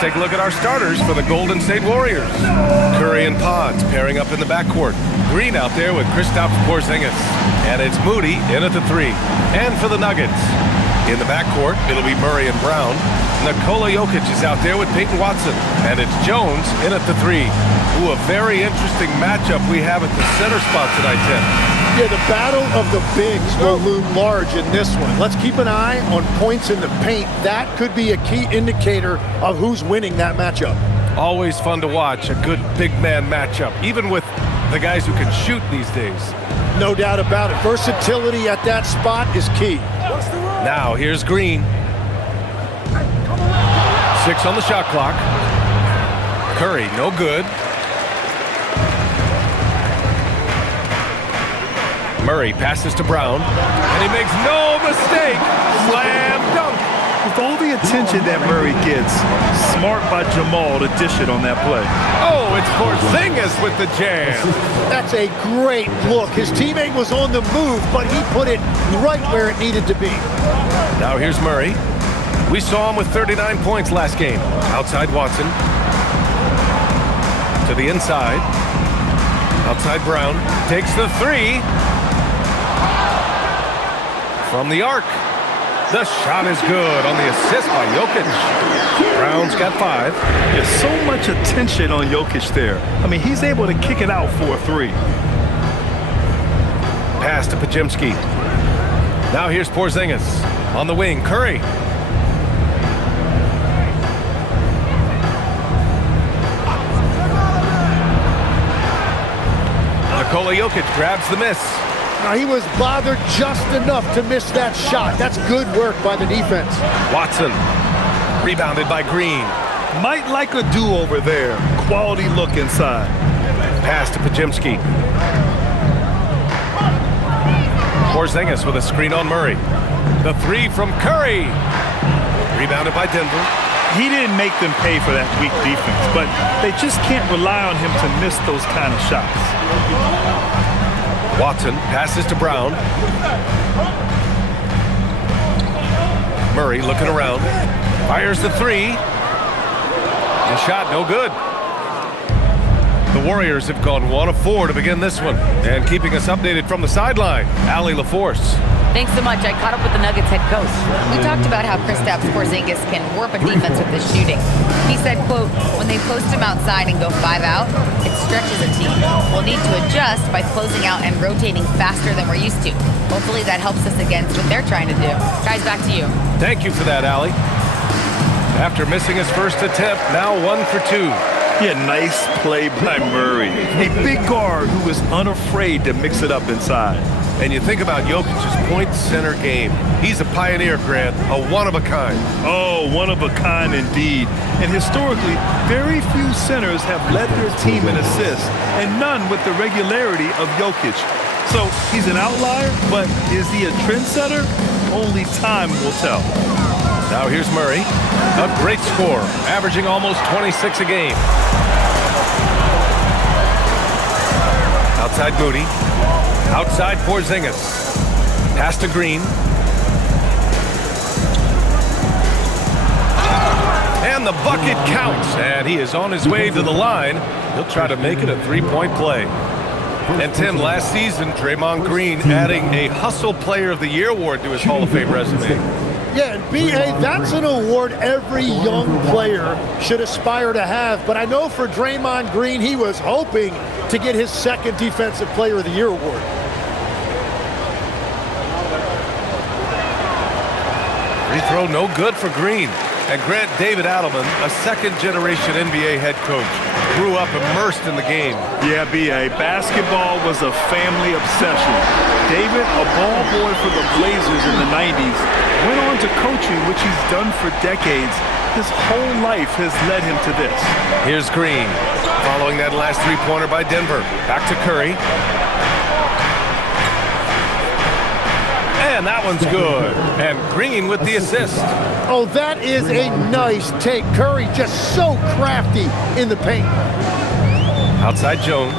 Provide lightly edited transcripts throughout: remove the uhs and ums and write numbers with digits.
take a look at our starters for the Golden State Warriors. Curry and Pods pairing up in the backcourt. Green out there with Kristaps Porzingis. And it's Moody in at the 3. And for the Nuggets, in the backcourt, it'll be Murray and Brown. Nikola Jokic is out there with Peyton Watson. And it's Jones in at the 3. Ooh, a very interesting matchup we have at the center spot tonight, Tim. Yeah, the battle of the bigs will loom large in this one. Let's keep an eye on points in the paint. That could be a key indicator of who's winning that matchup. Always fun to watch a good big man matchup, even with the guys who can shoot these days. No doubt about it. Versatility at that spot is key. Now here's Green. 6 on the shot clock. Curry, no good. Murray passes to Brown, and he makes no mistake. Slam dunk. With all the attention that Murray gets, smart by Jamal to dish it on that play. Oh, it's Porzingis with the jam. That's a great look. His teammate was on the move, but he put it right where it needed to be. Now here's Murray. We saw him with 39 points last game. Outside Watson. To the inside. Outside Brown. Takes the 3. From the arc. The shot is good on the assist by Jokic. Brown's got 5. There's so much attention on Jokic there. I mean, he's able to kick it out for a 3. Pass to Podziemski. Now here's Porzingis. On the wing, Curry. Nikola Jokic grabs the miss. Now, he was bothered just enough to miss that shot. That's good work by the defense. Watson, rebounded by Green. Might like a do-over there. Quality look inside. Pass to Podziemski. Porzingis with a screen on Murray. The 3 from Curry. Rebounded by Denver. He didn't make them pay for that weak defense, but they just can't rely on him to miss those kind of shots. Watson passes to Brown. Murray looking around. Fires the 3. The shot no good. The Warriors have gone 1 of 4 to begin this one. And keeping us updated from the sideline, Allie LaForce. Thanks so much. I caught up with the Nuggets head coach. We talked about how Kristaps Porzingis can warp a defense with his shooting. He said, quote, when they post him outside and go 5 out, it stretches a team. We'll need to adjust by closing out and rotating faster than we're used to. Hopefully that helps us against what they're trying to do. Guys, back to you. Thank you for that, Allie. After missing his first attempt, now 1 for 2. Yeah, nice play by Murray. A big guard who is unafraid to mix it up inside. And you think about Jokic's point center game. He's a pioneer, Grant, a one-of-a-kind. Oh, one-of-a-kind indeed. And historically, very few centers have led their team in assists, and none with the regularity of Jokic. So he's an outlier, but is he a trendsetter? Only time will tell. Now here's Murray, a great scorer, averaging almost 26 a game. Outside Moody. Outside Porzingis. Pass to Green. And the bucket counts. And he is on his way to the line. He'll try to make it a three-point play. And Tim, last season, Draymond Green adding a Hustle Player of the Year award to his Hall of Fame resume. Yeah, and B.A., that's an award every young player should aspire to have. But I know for Draymond Green, he was hoping to get his second Defensive Player of the Year award. Free throw no good for Green. And Grant, David Adelman, a second-generation NBA head coach, grew up immersed in the game. Yeah, B.A., basketball was a family obsession. David, a ball boy for the Blazers in the 90s, went on to coaching, which he's done for decades. His whole life has led him to this. Here's Green, following that last three-pointer by Denver. Back to Curry. And that one's good. And Green with the assist. Oh, that is a nice take. Curry just so crafty in the paint. Outside Jones.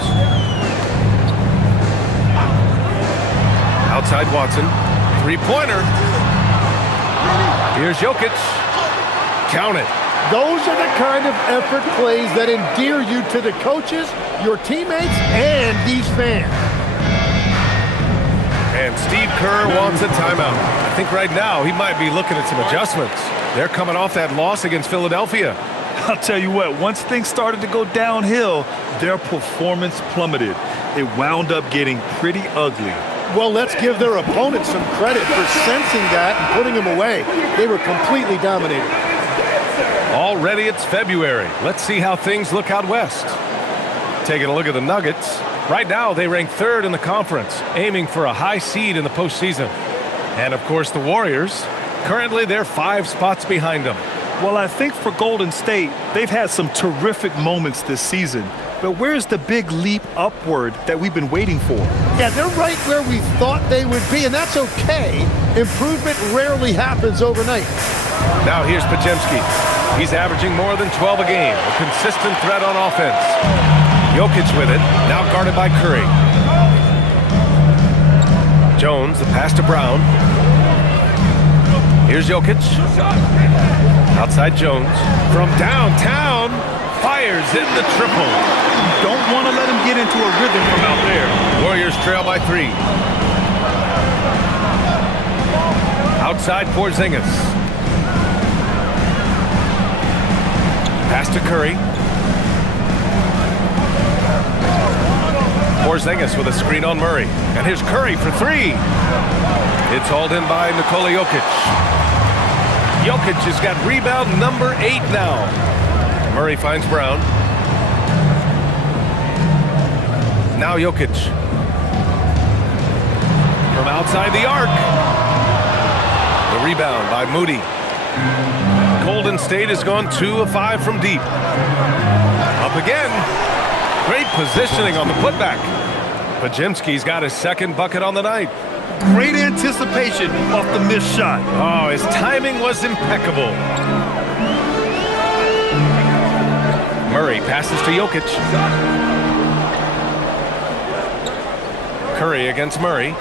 Outside Watson. Three-pointer. Here's Jokic. Count it. Those are the kind of effort plays that endear you to the coaches, your teammates, and these fans. And Steve Kerr wants a timeout. I think right now he might be looking at some adjustments. They're coming off that loss against Philadelphia. I'll tell you what, once things started to go downhill, their performance plummeted. It wound up getting pretty ugly. Well, let's give their opponents some credit for sensing that and putting them away. They were completely dominated. Already it's February. Let's see how things look out west. Taking a look at the Nuggets. Right now, they rank third in the conference, aiming for a high seed in the postseason. And, of course, the Warriors. Currently, they're 5 spots behind them. Well, I think for Golden State, they've had some terrific moments this season. But where's the big leap upward that we've been waiting for? Yeah, they're right where we thought they would be, and that's okay. Improvement rarely happens overnight. Now here's Podziemski. He's averaging more than 12 a game, a consistent threat on offense. Jokic with it, now guarded by Curry. Jones, the pass to Brown. Here's Jokic. Outside Jones. From downtown, fires in the triple. Don't want to let him get into a rhythm from out there. Warriors trail by 3. Outside Porzingis. Pass to Curry. Porzingis with a screen on Murray. And here's Curry for 3. It's hauled in by Nikola Jokic. Jokic has got rebound number 8 now. Murray finds Brown. Now Jokic. From outside the arc. The rebound by Moody. Golden State has gone 2 of 5 from deep. Up again. Great positioning on the putback. Podziemski's got his second bucket on the night. Great anticipation off the missed shot. Oh, his timing was impeccable. Murray passes to Jokic. Curry against Murray.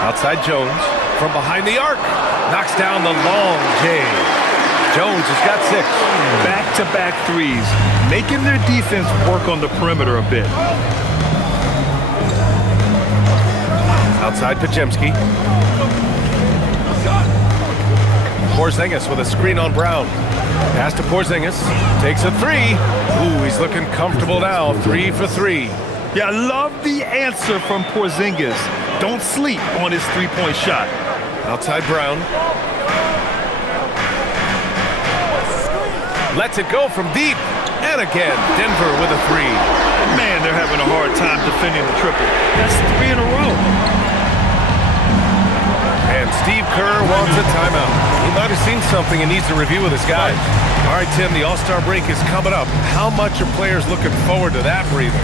Outside Jones. From behind the arc. Knocks down the long J. Jones has got 6. Back-to-back threes, making their defense work on the perimeter a bit. Outside Podziemski. Porzingis with a screen on Brown. Pass to Porzingis. Takes a 3. Ooh, he's looking comfortable now. 3 for 3. Yeah, I love the answer from Porzingis. Don't sleep on his three-point shot. Outside Brown. Lets it go from deep. And again, Denver with a 3. Man, they're having a hard time defending the triple. That's 3 in a row. And Steve Kerr wants a timeout. He might have seen something and needs to review with his guys. All right, Tim, the All-Star break is coming up. How much are players looking forward to that breather?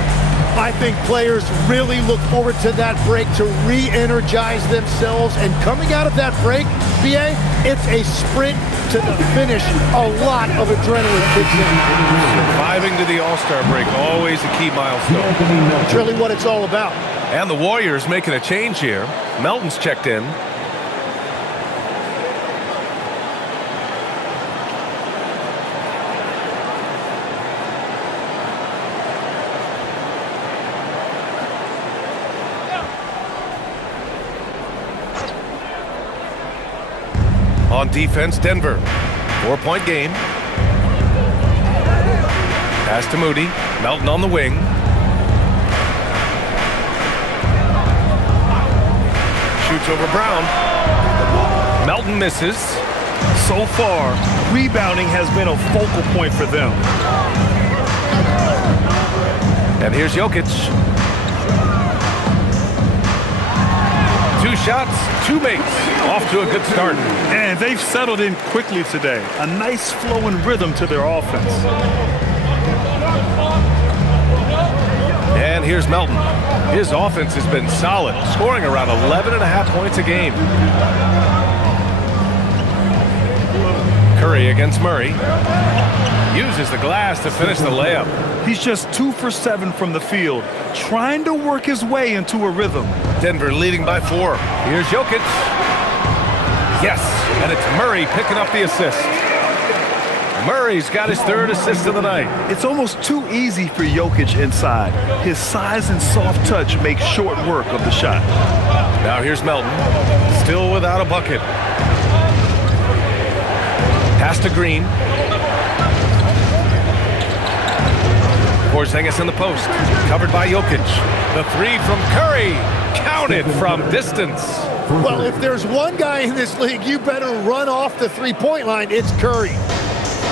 I think players really look forward to that break to re-energize themselves. And coming out of that break, BA, it's a sprint to the finish. A lot of adrenaline kicks in. Surviving to the All-Star break, always a key milestone. It's really what it's all about. And the Warriors making a change here. Melton's checked in. On defense, Denver. 4-point game. Pass to Moody. Melton on the wing. Shoots over Brown. Melton misses. So far, rebounding has been a focal point for them. And here's Jokic. 2 shots, 2 makes. Off to a good start. And they've settled in quickly today. A nice flowing rhythm to their offense. And here's Melton. His offense has been solid, scoring around 11.5 points a game. Curry against Murray. Uses the glass to finish the layup. He's just 2 for 7 from the field, trying to work his way into a rhythm. Denver leading by 4. Here's Jokic. Yes, and it's Murray picking up the assist. Murray's got his third assist of the night. It's almost too easy for Jokic inside. His size and soft touch make short work of the shot. Now here's Melton, still without a bucket. Pass to Green. Porzingis in the post, covered by Jokic. The three from Curry, counted from distance. Well, if there's one guy in this league, you better run off the three-point line, it's Curry.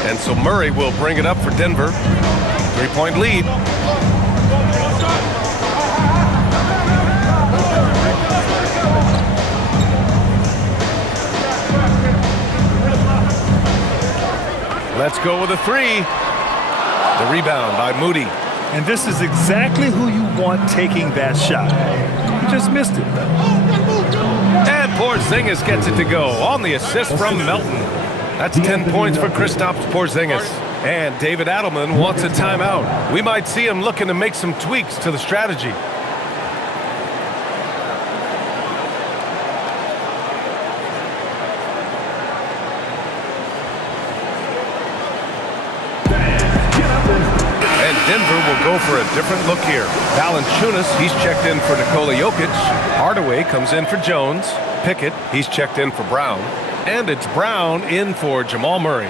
And so Murray will bring it up for Denver. 3-point lead. Let's go with a three. The rebound by Moody. And this is exactly who you want taking that shot. He just missed it. And Porzingis gets it to go on the assist from Melton. That's 10 points for Kristaps Porzingis. And David Adelman wants a timeout. We might see him looking to make some tweaks to the strategy. And Denver will go for a different look here. Valanciunas, he's checked in for Nikola Jokic. Hardaway comes in for Jones. Pickett, he's checked in for Brown. And it's Brown in for Jamal Murray.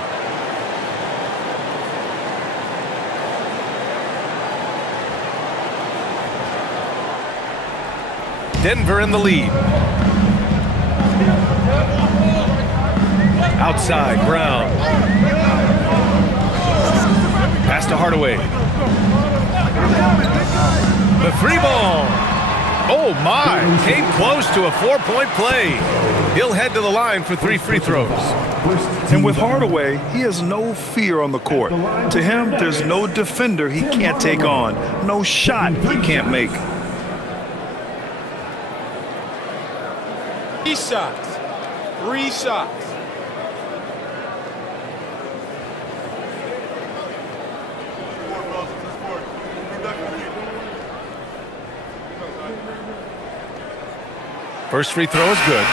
Denver in the lead. Outside, Brown. Pass to Hardaway. The free ball. Oh my, came close to a 4-point play. He'll head to the line for 3 free throws. And with Hardaway, he has no fear on the court. To him, there's no defender he can't take on, no shot he can't make. 3 shots. 3 shots. First free throw is good.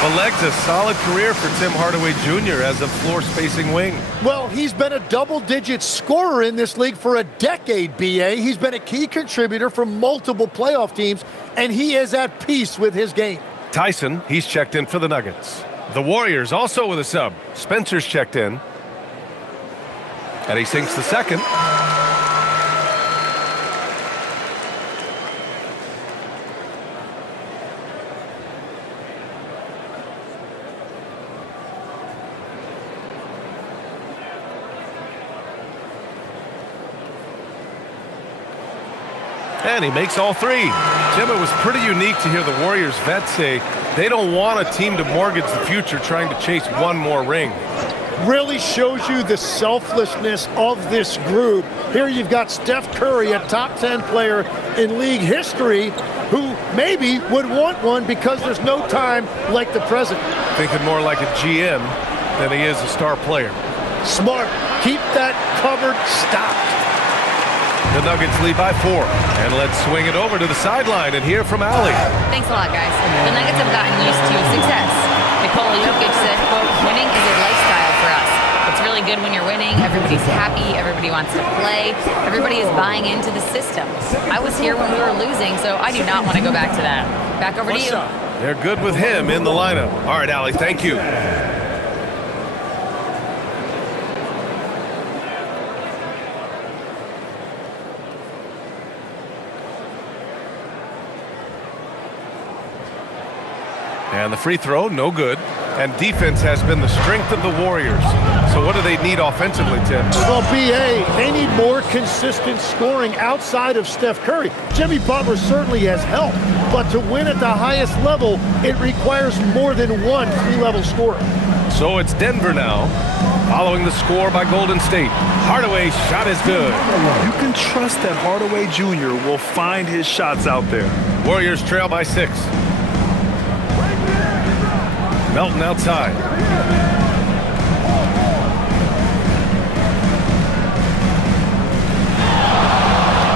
The leg's a solid career for Tim Hardaway Jr. as a floor-spacing wing. Well, he's been a double-digit scorer in this league for a decade, B.A. He's been a key contributor for multiple playoff teams, and he is at peace with his game. Tyson, he's checked in for the Nuggets. The Warriors also with a sub. Spencer's checked in. And he sinks the second. And he makes all 3. Jim, it was pretty unique to hear the Warriors vets say they don't want a team to mortgage the future trying to chase one more ring. Really shows you the selflessness of this group. Here you've got Steph Curry, a top 10 player in league history, who maybe would want one because there's no time like the present. Thinking more like a GM than he is a star player. Smart. Keep that cupboard stocked. The Nuggets lead by 4. And let's swing it over to the sideline and hear from Allie. Thanks a lot, guys. The Nuggets have gotten used to success. Nikola Jokic said, quote, winning is a lifestyle for us. It's really good when you're winning. Everybody's happy. Everybody wants to play. Everybody is buying into the system. I was here when we were losing, so I do not want to go back to that. Back over to you. They're good with him in the lineup. All right, Allie, thank you. And the free throw, no good. And defense has been the strength of the Warriors. So what do they need offensively, Tim? Well, B.A., they need more consistent scoring outside of Steph Curry. Jimmy Butler certainly has helped, but to win at the highest level, it requires more than one 3-level scorer. So it's Denver now, following the score by Golden State. Hardaway's shot is good. You can trust that Hardaway Jr. will find his shots out there. Warriors trail by 6. Melton outside.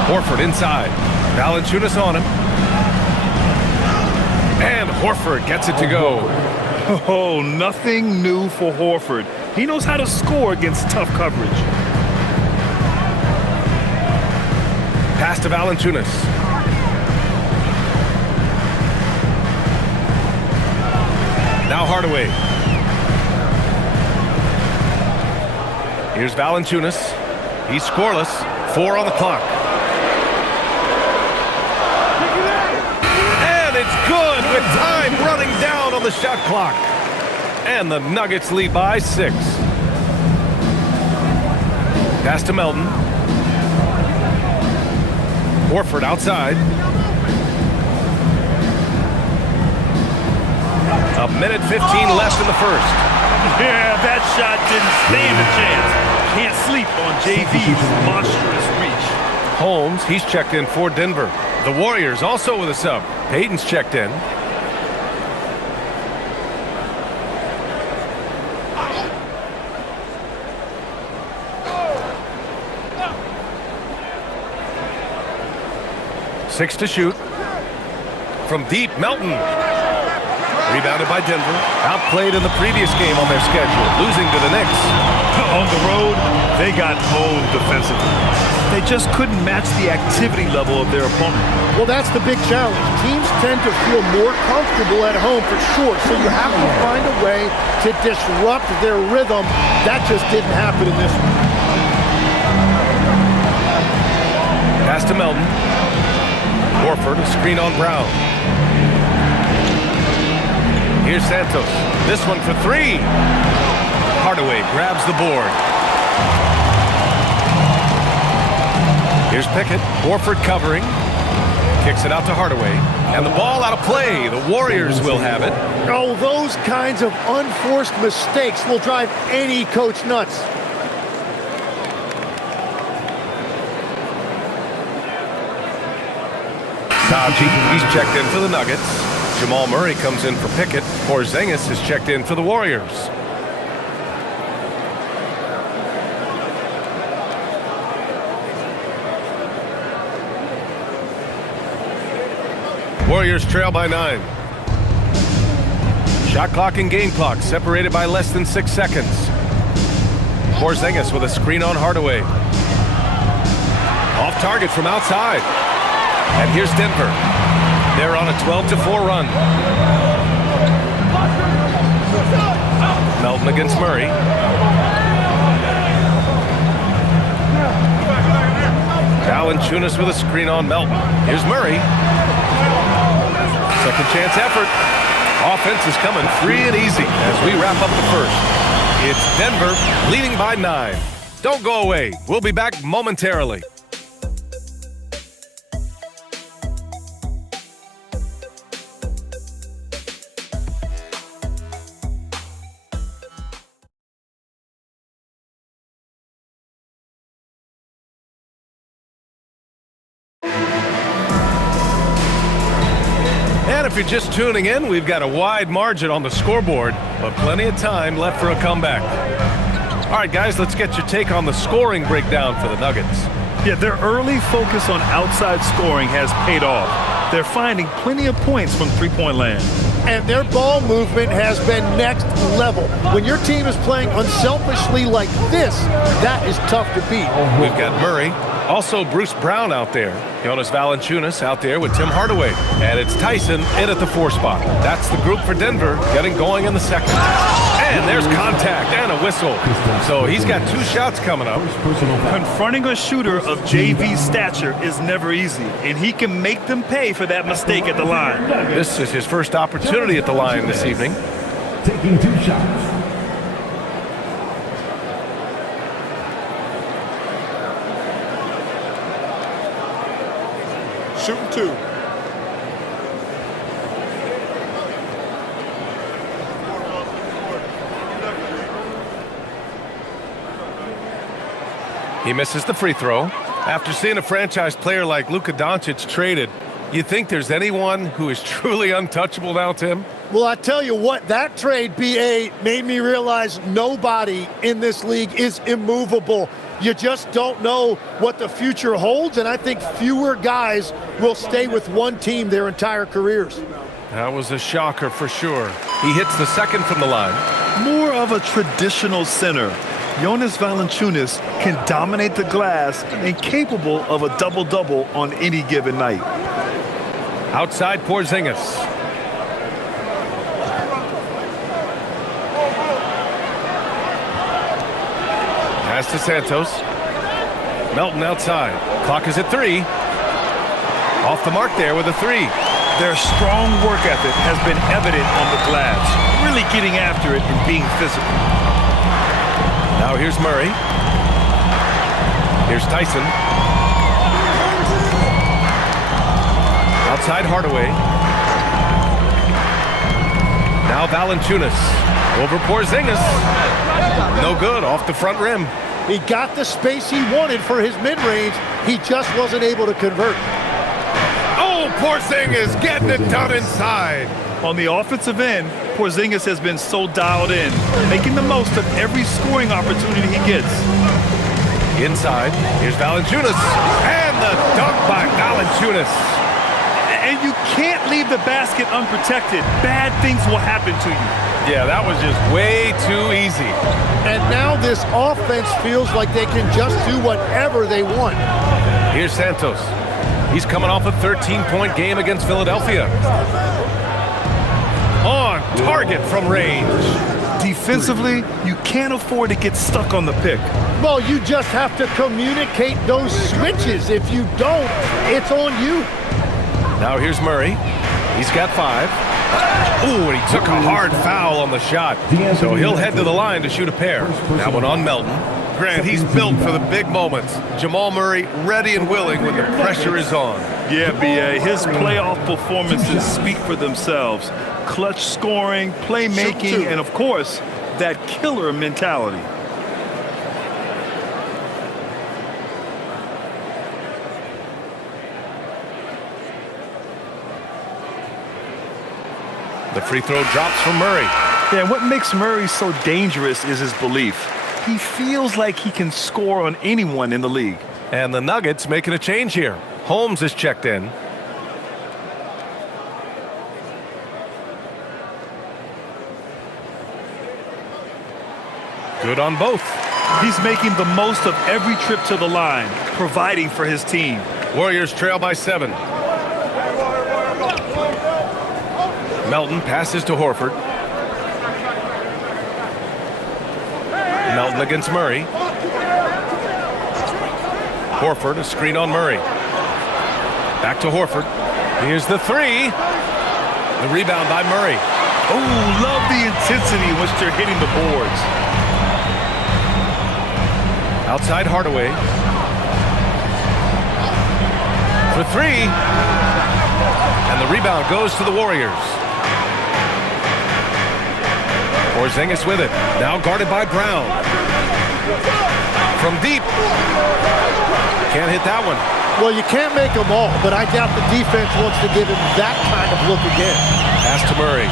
Horford inside. Valanciunas on him. And Horford gets it to go. Oh, nothing new for Horford. He knows how to score against tough coverage. Pass to Valanciunas. Now Hardaway. Here's Valanciunas. He's scoreless. 4 on the clock. And it's good with time running down on the shot clock. And the Nuggets lead by 6. Pass to Melton. Horford outside. A minute 15 left in the first. Yeah, that shot didn't stand a chance. Can't sleep on JV's monstrous reach. Holmes, he's checked in for Denver. The Warriors also with a sub. Payton's checked in. Six to shoot. From deep, Melton. Rebounded by Denver. Outplayed in the previous game on their schedule, losing to the Knicks. On the road, they got owned defensively. They just couldn't match the activity level of their opponent. Well, that's the big challenge. Teams tend to feel more comfortable at home for sure, so you have to find a way to disrupt their rhythm. That just didn't happen in this one. Pass to Melton. Horford, a screen on Brown. Here's Santos. This one for 3. Hardaway grabs the board. Here's Pickett. Horford covering. Kicks it out to Hardaway. And the ball out of play. The Warriors will have it. Oh, those kinds of unforced mistakes will drive any coach nuts. Saji, he's checked in for the Nuggets. Jamal Murray comes in for Pickett. Porzingis is checked in for the Warriors. Warriors trail by 9. Shot clock and game clock separated by less than 6 seconds. Porzingis with a screen on Hardaway. Off target from outside. And here's Denver. They're on a 12-4 run. Melton against Murray. Valanciunas with a screen on Melton. Here's Murray. Second chance effort. Offense is coming free and easy as we wrap up the first. It's Denver leading by 9. Don't go away. We'll be back momentarily. And if you're just tuning in, we've got a wide margin on the scoreboard, but plenty of time left for a comeback. All right, guys, let's get your take on the scoring breakdown for the Nuggets. Yeah, their early focus on outside scoring has paid off. They're finding plenty of points from three-point land. And their ball movement has been next level. When your team is playing unselfishly like this, that is tough to beat. We've got Murray. Also, Bruce Brown out there. Jonas Valanciunas out there with Tim Hardaway. And it's Tyson in at the 4 spot. That's the group for Denver getting going in the second. And there's contact and a whistle. So he's got 2 shots coming up. Confronting a shooter of JV stature is never easy, and he can make them pay for that mistake at the line. This is his first opportunity at the line this evening. Taking 2 shots. Shooting 2. He misses the free throw. After seeing a franchise player like Luka Doncic traded, you think there's anyone who is truly untouchable now, Tim? Well, I tell you what, that trade, BA, made me realize nobody in this league is immovable. You just don't know what the future holds, and I think fewer guys will stay with one team their entire careers. That was a shocker for sure. He hits the second from the line. More of a traditional center, Jonas Valanciunas can dominate the glass and capable of a double-double on any given night. Outside Porzingis. Pass to Santos. Melton outside. Clock is at 3. Off the mark there with a 3. Their strong work ethic has been evident on the glass, really getting after it and being physical. Now here's Murray. Here's Tyson. Outside Hardaway. Now Valanciunas. Over Porzingis. No good, off the front rim. He got the space he wanted for his mid-range. He just wasn't able to convert. Oh, Porzingis getting it done inside. On the offensive end, Porzingis has been so dialed in, making the most of every scoring opportunity he gets. Inside, here's Valanciunas. And the dunk by Valanciunas. And you can't leave the basket unprotected. Bad things will happen to you. Yeah, that was just way too easy. And now this offense feels like they can just do whatever they want. Here's Santos. He's coming off a 13-point game against Philadelphia. On target from range. Defensively, you can't afford to get stuck on the pick. Well, you just have to communicate those switches. If you don't, it's on you. Now here's Murray. He's got 5. Ooh, and he took a hard foul on the shot. So he'll head to the line to shoot a pair. That one on Melton. Grant, he's built for the big moments. Jamal Murray ready and willing when the pressure is on. Yeah, B.A., his playoff performances speak for themselves. Clutch scoring, playmaking, and of course, that killer mentality. The free throw drops from Murray. Yeah, what makes Murray so dangerous is his belief. He feels like he can score on anyone in the league. And the Nuggets making a change here. Holmes is checked in. Good on both. He's making the most of every trip to the line, providing for his team. Warriors trail by 7. Melton passes to Horford. Melton against Murray. Horford, a screen on Murray. Back to Horford. Here's the 3. The rebound by Murray. Oh, love the intensity in which they're hitting the boards. Outside Hardaway. For 3. And the rebound goes to the Warriors. Porzingis with it. Now guarded by Brown. From deep. Can't hit that one. Well, you can't make them all, but I doubt the defense wants to give him that kind of look again. Pass to Murray.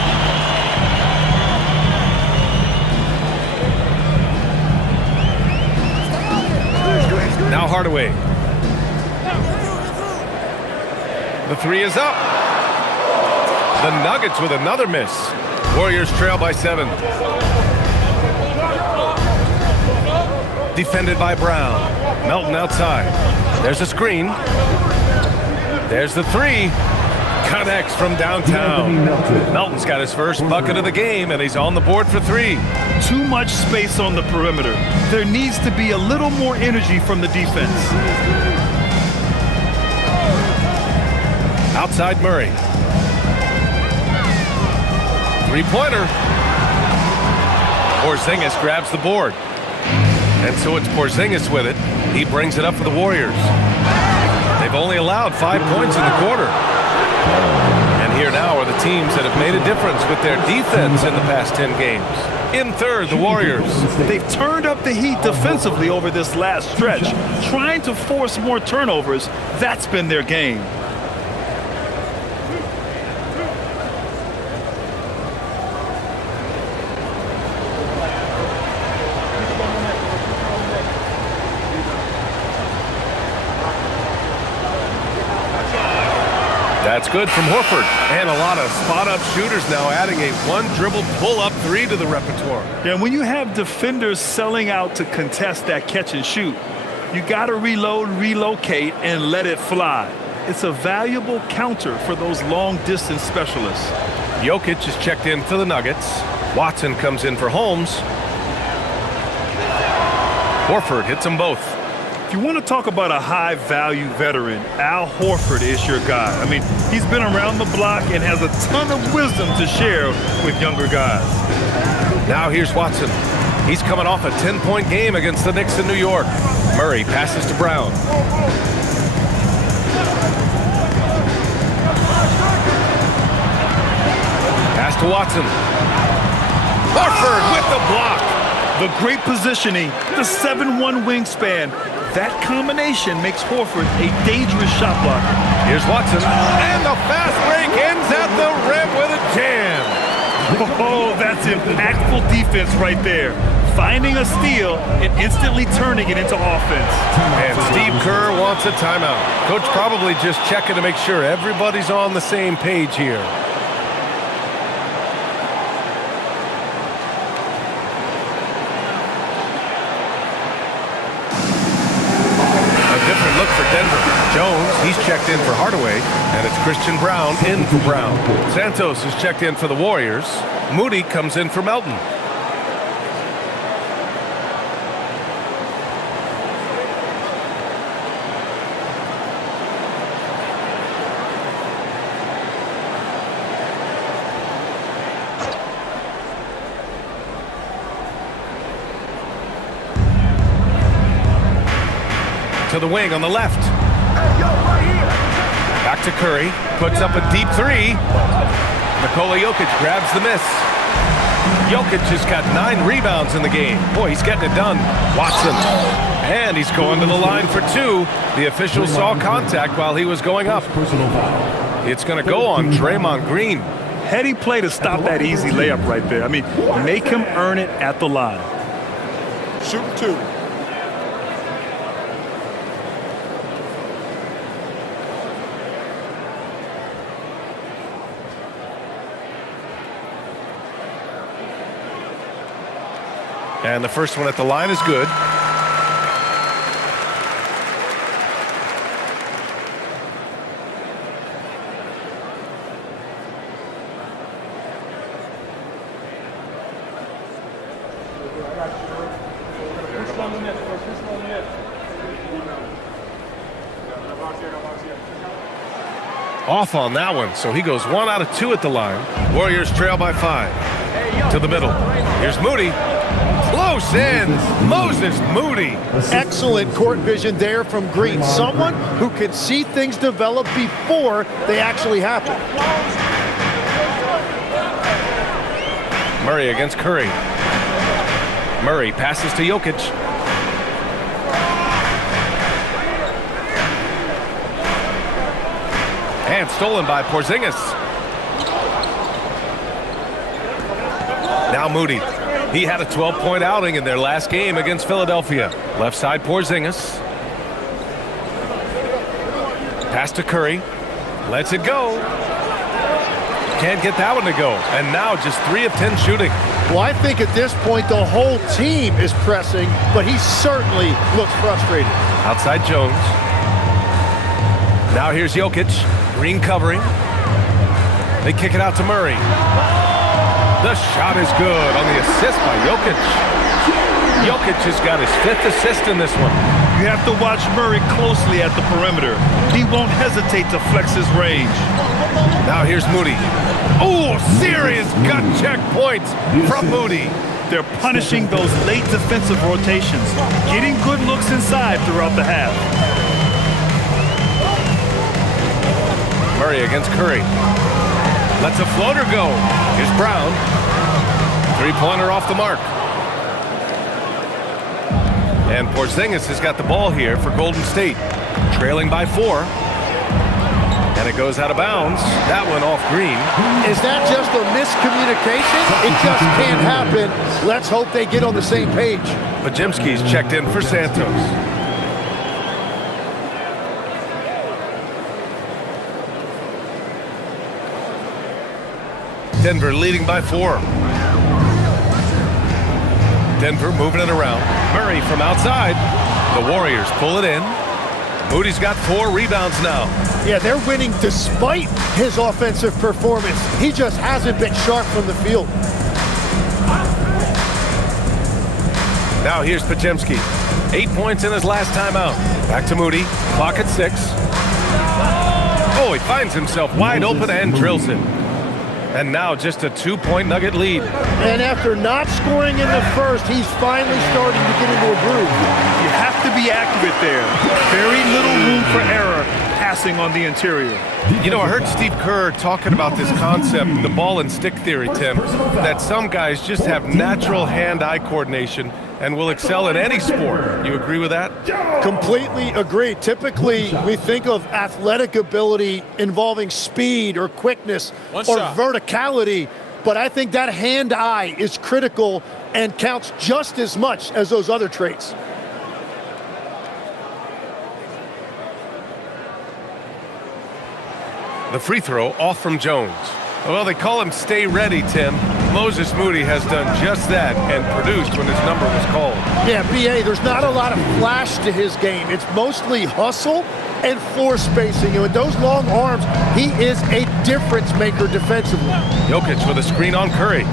Now Hardaway. The 3 is up. The Nuggets with another miss. Warriors trail by 7. Defended by Brown. Melton outside. There's a screen. There's the 3. Connects from downtown. Melton's got his first bucket of the game, and he's on the board for 3. Too much space on the perimeter. There needs to be a little more energy from the defense. Outside Murray. 3-pointer. Porzingis grabs the board. And so it's Porzingis with it. He brings it up for the Warriors. They've only allowed 5 points in the quarter. And here now are the teams that have made a difference with their defense in the past 10 games. In third, the Warriors. They've turned up the heat defensively over this last stretch, trying to force more turnovers. That's been their game. That's good from Horford. And a lot of spot-up shooters now adding a one-dribble pull-up three to the repertoire. Yeah, when you have defenders selling out to contest that catch and shoot, you got to reload, relocate, and let it fly. It's a valuable counter for those long-distance specialists. Jokic is checked in for the Nuggets. Watson comes in for Holmes. Horford hits them both. If you want to talk about a high-value veteran, Al Horford is your guy. I mean, he's been around the block and has a ton of wisdom to share with younger guys. Now here's Watson. He's coming off a 10-point game against the Knicks in New York. Murray passes to Brown. Pass to Watson. Horford with the block. The great positioning, the 7'1" wingspan. That combination makes Horford a dangerous shot blocker. Here's Watson. And the fast break ends at the rim with a jam. Oh, that's impactful defense right there. Finding a steal and instantly turning it into offense. And Steve Kerr wants a timeout. Coach probably just checking to make sure everybody's on the same page here. Different look for Denver. Jones, he's checked in for Hardaway, and it's Christian Brown in for Brown. Santos is checked in for the Warriors. Moody comes in for Melton. To the wing on the left. Back to Curry. Puts up a deep three. Nikola Jokic grabs the miss. Jokic has got 9 rebounds in the game. Boy, he's getting it done. Watson. And he's going to the line for 2. The official saw contact while he was going up. It's going to go on Draymond Green. Heady play to stop that easy layup right there. I mean, make him earn it at the line. Shooting 2. And the first one at the line is good. Off on that one, so he goes 1 out of 2 at the line. Warriors trail by 5. To the middle. Here's Moody. Close in. Moses Moody. Excellent court vision there from Green. Someone who can see things develop before they actually happen. Murray against Curry. Murray passes to Jokic. And stolen by Porzingis. Now Moody. He had a 12-point outing in their last game against Philadelphia. Left side Porzingis. Pass to Curry. Lets it go. Can't get that one to go. And now just 3 of 10 shooting. Well, I think at this point the whole team is pressing, but he certainly looks frustrated. Outside Jones. Now here's Jokic. Green covering. They kick it out to Murray. The shot is good on the assist by Jokic. Jokic has got his 5th assist in this one. You have to watch Murray closely at the perimeter. He won't hesitate to flex his range. Now here's Moody. Oh, serious gut check points from Moody. They're punishing those late defensive rotations, getting good looks inside throughout the half. Murray against Curry. Lets a floater go. Here's Brown. 3-pointer off the mark. And Porzingis has got the ball here for Golden State. Trailing by 4. And it goes out of bounds. That one off Green. Is that just a miscommunication? It just can't happen. Let's hope they get on the same page. Podziemski's checked in for Santos. Denver leading by 4. Denver moving it around. Murray from outside. The Warriors pull it in. Moody's got 4 rebounds now. Yeah, they're winning despite his offensive performance. He just hasn't been sharp from the field. Now here's Podziemski. 8 points in his last time out. Back to Moody. Clock at 6. Oh, he finds himself wide open and drills it. And now just a 2-point Nugget lead. And after not scoring in the first, he's finally starting to get into a groove. You have to be accurate there. Very little room for error passing on the interior. You know, I heard Steve Kerr talking about this concept, the ball and stick theory, Tim, that some guys just have natural hand-eye coordination and will excel in any sport. You agree with that? Completely agree. Typically, we think of athletic ability involving speed or quickness or verticality, but I think that hand-eye is critical and counts just as much as those other traits. The free throw off from Jones. Well, they call him Stay Ready, Tim. Moses Moody has done just that and produced when his number was called. Yeah, B.A., there's not a lot of flash to his game. It's mostly hustle and floor spacing. And with those long arms, he is a difference maker defensively. Jokic with a screen on Curry.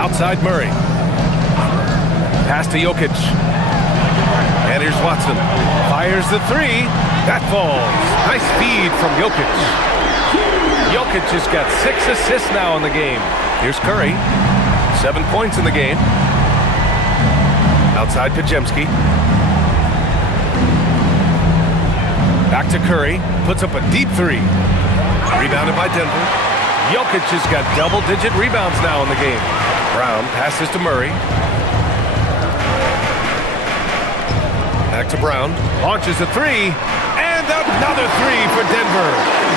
Outside Murray. Pass to Jokic. And here's Watson. Fires the 3. That falls. Nice feed from Jokic. Jokic has got 6 assists now in the game. Here's Curry. 7 points in the game. Outside Podziemski. Back to Curry. Puts up a deep 3. Rebounded by Denver. Jokic has got double-digit rebounds now in the game. Brown passes to Murray. Back to Brown. Launches a 3. And another 3 for Denver.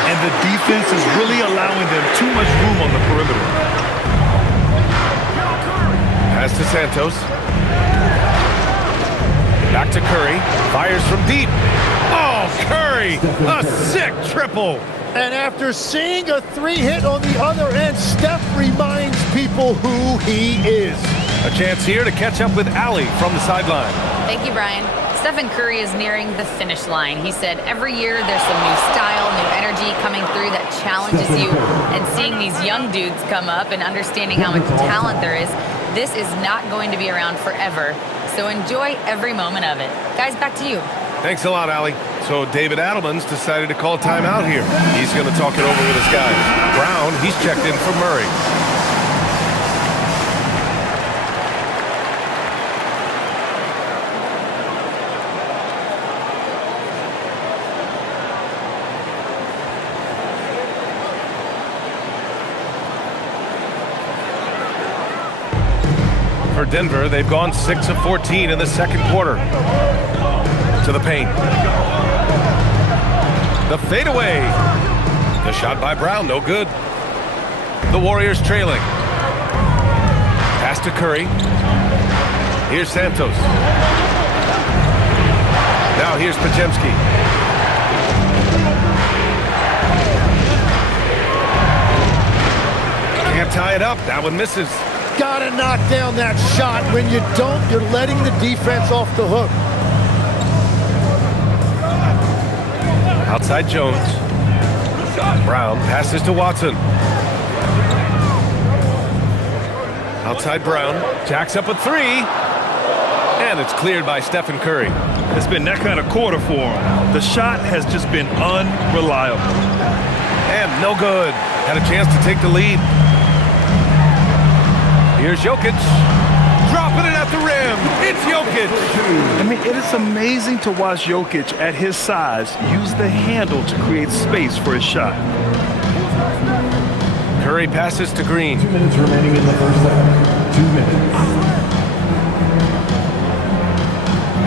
And the defense is really allowing them too much room on the perimeter. Pass to Santos. Back to Curry. Fires from deep. Oh, Curry! A sick triple. And after seeing a 3 hit on the other end, Steph reminds people who he is. A chance here to catch up with Allie from the sideline. Thank you, Brian. Stephen Curry is nearing the finish line. He said every year there's some new style, new energy coming through that challenges you. And seeing these young dudes come up and understanding how much talent there is, this is not going to be around forever. So enjoy every moment of it. Guys, back to you. Thanks a lot, Allie. So David Adelman's decided to call timeout here. He's going to talk it over with his guys. Brown, he's checked in for Murray. For Denver, they've gone 6 of 14 in the second quarter. To the paint. The fadeaway. The shot by Brown, no good. The Warriors trailing. Pass to Curry. Here's Santos. Now here's Podziemski. Can't tie it up. That one misses. Gotta knock down that shot. When you don't, you're letting the defense off the hook. Outside Jones. Brown passes to Watson. Outside Brown. Jacks up a 3. And it's cleared by Stephen Curry. It's been that kind of quarter for him. The shot has just been unreliable. And no good. Had a chance to take the lead. Here's Jokic. Dropping it at the rim. It's Jokic. I mean, it is amazing to watch Jokic at his size use the handle to create space for his shot. Curry passes to Green. 2 minutes remaining in the first half. 2 minutes.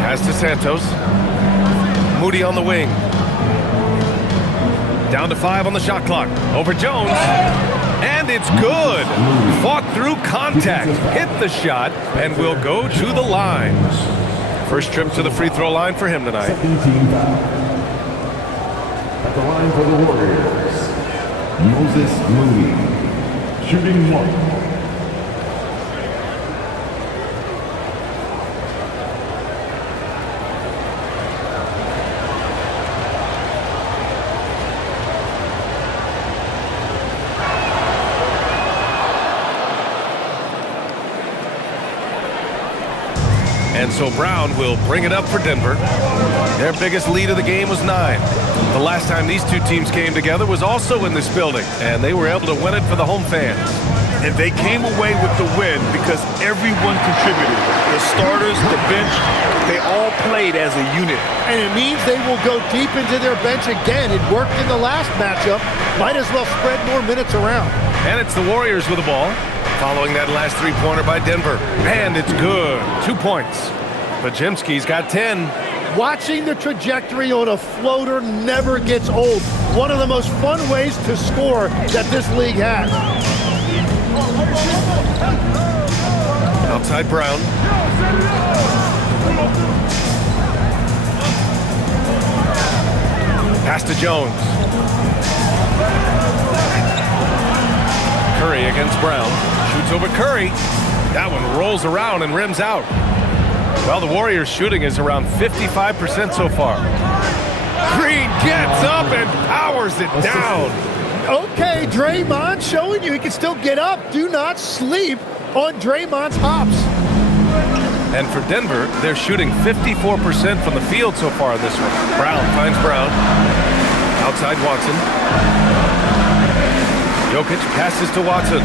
Pass to Santos. Moody on the wing. Down to 5 on the shot clock. Over Jones. And it's good. Fought through contact. Hit the shot and will go to the line. First trip to the free throw line for him tonight. Second team foul. At the line for the Warriors. Moses Moody, shooting 1. And so Brown will bring it up for Denver. Their biggest lead of the game was 9. The last time these two teams came together was also in this building, and they were able to win it for the home fans. And they came away with the win because everyone contributed. The starters, the bench, they all played as a unit. And it means they will go deep into their bench again. It worked in the last matchup. Might as well spread more minutes around. And it's the Warriors with the ball, following that last three-pointer by Denver. And it's good. 2 points. Podziemski's got 10. Watching the trajectory on a floater never gets old. One of the most fun ways to score that this league has. Outside Brown. Pass to Jones. Curry against Brown. Shoots over Curry. That one rolls around and rims out. Well, the Warriors' shooting is around 55% so far. Green gets up and powers it down. Okay, Draymond showing you he can still get up. Do not sleep on Draymond's hops. And for Denver, they're shooting 54% from the field so far in this one. Brown finds Brown. Outside Watson. Jokic passes to Watson.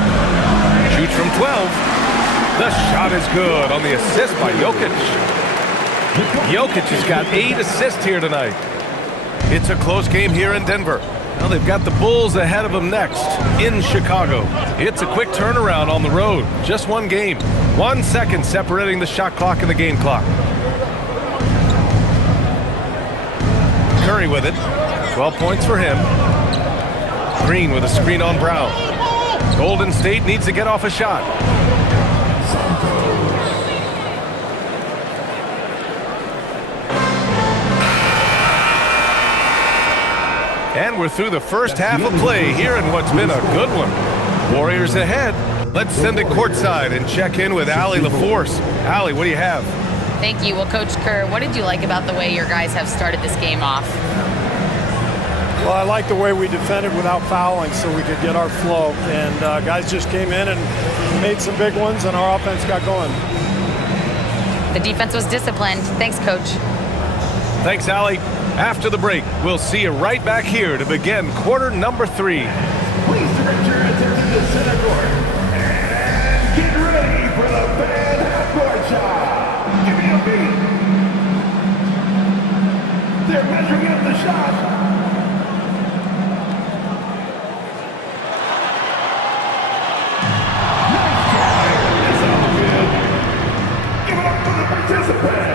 Shoots from 12. The shot is good on the assist by Jokic. Jokic has got 8 assists here tonight. It's a close game here in Denver. Now they've got the Bulls ahead of them next in Chicago. It's a quick turnaround on the road. Just one game. 1 second separating the shot clock and the game clock. Curry with it. 12 points for him. Green with a screen on Brown. Golden State needs to get off a shot. And we're through the first half of play here in what's been a good one. Warriors ahead. Let's send it courtside and check in with Allie LaForce. Allie, what do you have? Thank you. Well, Coach Kerr, what did you like about the way your guys have started this game off? Well, I like the way we defended without fouling so we could get our flow. And guys just came in and made some big ones, and our offense got going. The defense was disciplined. Thanks, Coach. Thanks, Allie. After the break, we'll see you right back here to begin quarter number 3. Please direct your attention to center court and get ready for the fan half-court shot. Give me a beat. They're measuring up the shot. Nice try. It's all good. Give it up for the participant.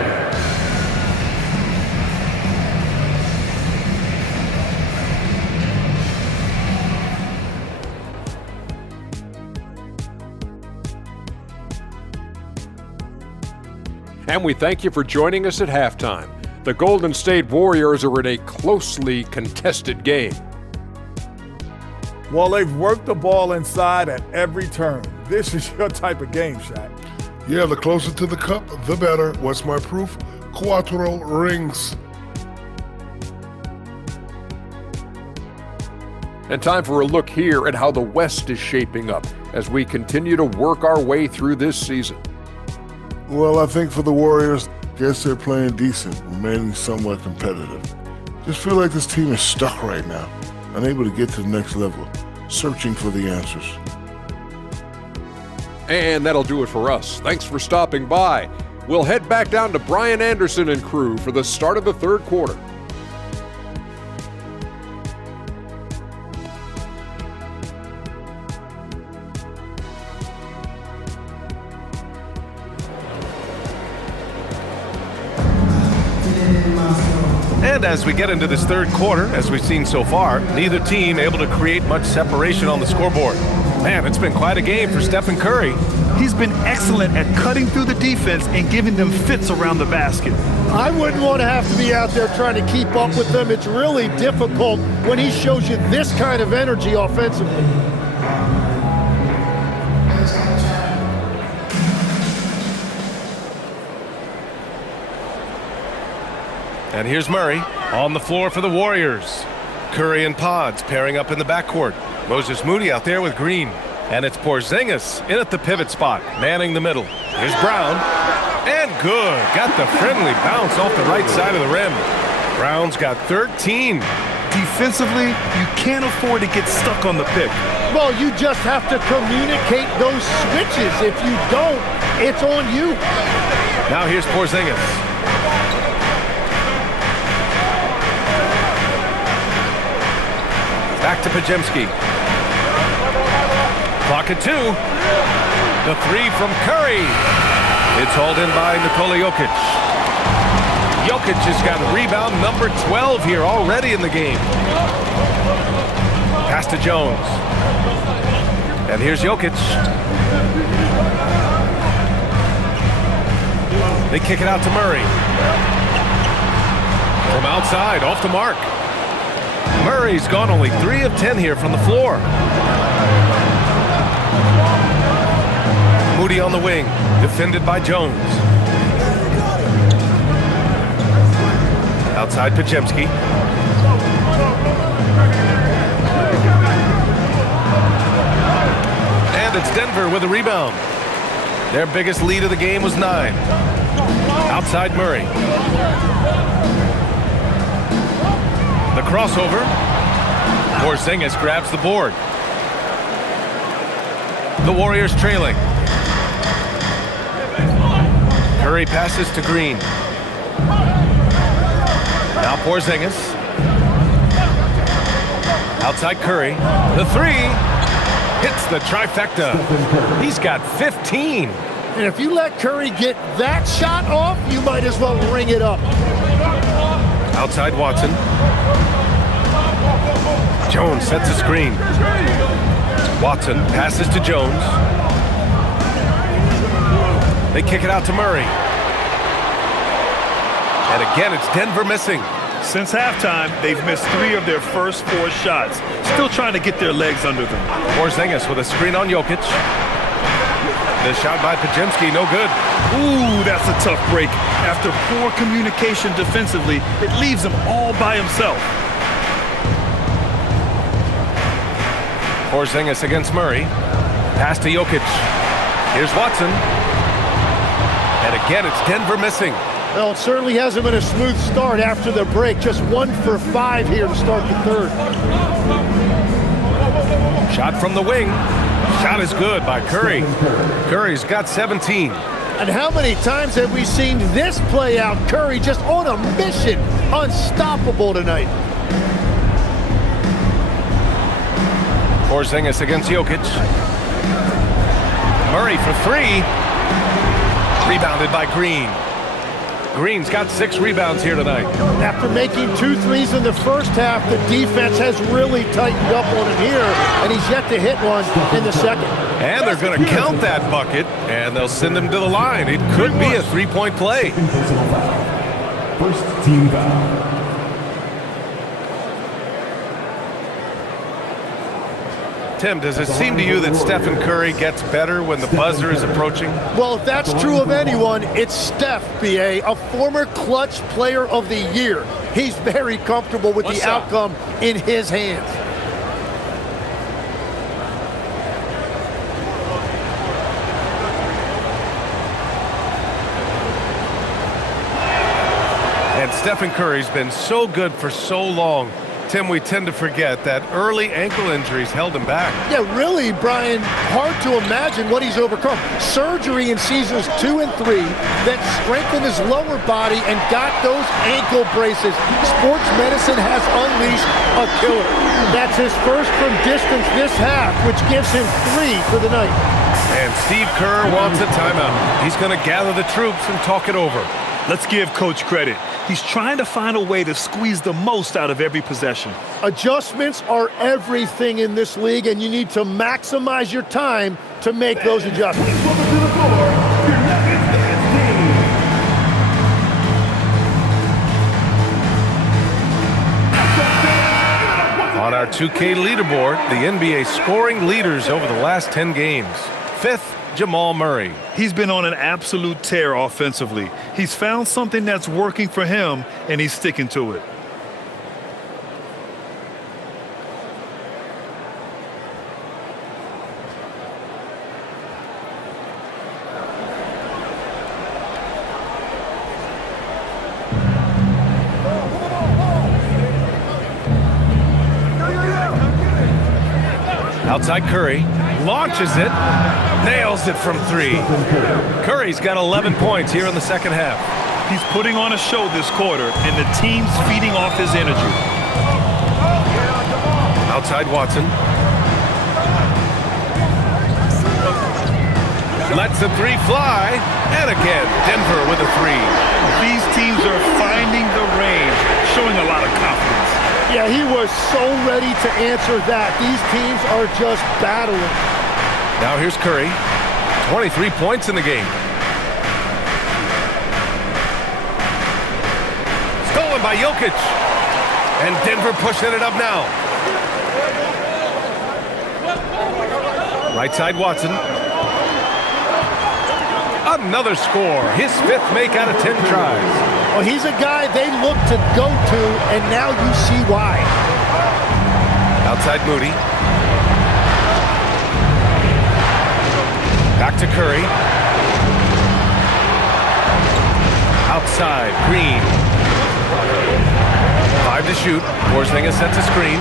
And we thank you for joining us at halftime. The Golden State Warriors are in a closely contested game. Well, they've worked the ball inside at every turn. This is your type of game, Shaq. Yeah, the closer to the cup, the better. What's my proof? Cuatro rings. And time for a look here at how the West is shaping up as we continue to work our way through this season. Well, I think for the Warriors, guess they're playing decent, remaining somewhat competitive. Just feel like this team is stuck right now, unable to get to the next level, searching for the answers. And that'll do it for us. Thanks for stopping by. We'll head back down to Brian Anderson and crew for the start of the third quarter. And as we get into this third quarter, as we've seen so far, neither team able to create much separation on the scoreboard. Man, it's been quite a game for Stephen Curry. He's been excellent at cutting through the defense and giving them fits around the basket. I wouldn't want to have to be out there trying to keep up with them. It's really difficult when he shows you this kind of energy offensively. And here's Murray on the floor for the Warriors. Curry and Pods pairing up in the backcourt. Moses Moody out there with Green. And it's Porzingis in at the pivot spot, manning the middle. Here's Brown. And good. Got the friendly bounce off the right side of the rim. Brown's got 13. Defensively, you can't afford to get stuck on the pick. Well, you just have to communicate those switches. If you don't, it's on you. Now here's Porzingis. Back to Podziemski. Clock at 2. The three from Curry. It's hauled in by Nikola Jokic. Jokic has got rebound number 12 here already in the game. Pass to Jones. And here's Jokic. They kick it out to Murray. From outside, off the mark. Murray's gone only 3 of 10 here from the floor. Moody on the wing, defended by Jones. Outside Podziemski. And it's Denver with a rebound. Their biggest lead of the game was 9. Outside Murray. The crossover. Porzingis grabs the board. The Warriors trailing. Curry passes to Green. Now Porzingis. Outside Curry. The three hits the trifecta. He's got 15. And if you let Curry get that shot off, you might as well ring it up. Outside Watson. Jones sets a screen. Watson passes to Jones. They kick it out to Murray. And again, it's Denver missing. Since halftime, they've missed 3 of their first 4 shots. Still trying to get their legs under them. Porzingis with a screen on Jokic. The shot by Podziemski, no good. Ooh, that's a tough break. After poor communication defensively, it leaves him all by himself. Porzingis against Murray. Pass to Jokic. Here's Watson. And again, it's Denver missing. Well, it certainly hasn't been a smooth start after the break. Just 1 for 5 here to start the third. Shot from the wing. Shot is good by Curry. Curry's got 17. And how many times have we seen this play out? Curry just on a mission. Unstoppable tonight. Porzingis against Jokic. Murray for 3. Rebounded by Green. Green's got 6 rebounds here tonight. After making 2 threes in the first half, the defense has really tightened up on him here, and he's yet to hit one in the second. And they're going to count that bucket, and they'll send him to the line. It could be a 3-point play. First team foul. Tim, does it seem to you that Stephen Curry gets better when the buzzer is approaching? Well, if that's true of anyone, it's Steph, B.A., a former clutch player of the year. He's very comfortable with the outcome in his hands. And Stephen Curry's been so good for so long. Tim, we tend to forget that early ankle injuries held him back. Yeah, really, Brian, hard to imagine what he's overcome. Surgery in seasons 2 and 3 that strengthened his lower body and got those ankle braces. Sports medicine has unleashed a killer. That's his first from distance this half, which gives him 3 for the night. And Steve Kerr wants a timeout. He's going to gather the troops and talk it over. Let's give Coach credit. He's trying to find a way to squeeze the most out of every possession. Adjustments are everything in this league, and you need to maximize your time to make those adjustments. score, your Nuggets dance team. On our 2K leaderboard, the NBA scoring leaders over the last 10 games. 5th, Jamal Murray. He's been on an absolute tear offensively. He's found something that's working for him, and he's sticking to it. Outside Curry, launches it, nails it from 3. Curry's got 11 points here in the second half. He's putting on a show this quarter, and the team's feeding off his energy. Outside Watson. Lets the 3 fly, and again, Denver with a 3. These teams are finding the range, showing a lot of confidence. Yeah, he was so ready to answer that. These teams are just battling. Now here's Curry. 23 points in the game. Stolen by Jokic. And Denver pushing it up now. Right side Watson. Another score. His 5th make out of 10 tries. Well, he's a guy they look to go to, and now you see why. Outside Moody. Back to Curry. Outside, Green. 5 to shoot. Porzingis sets a screen.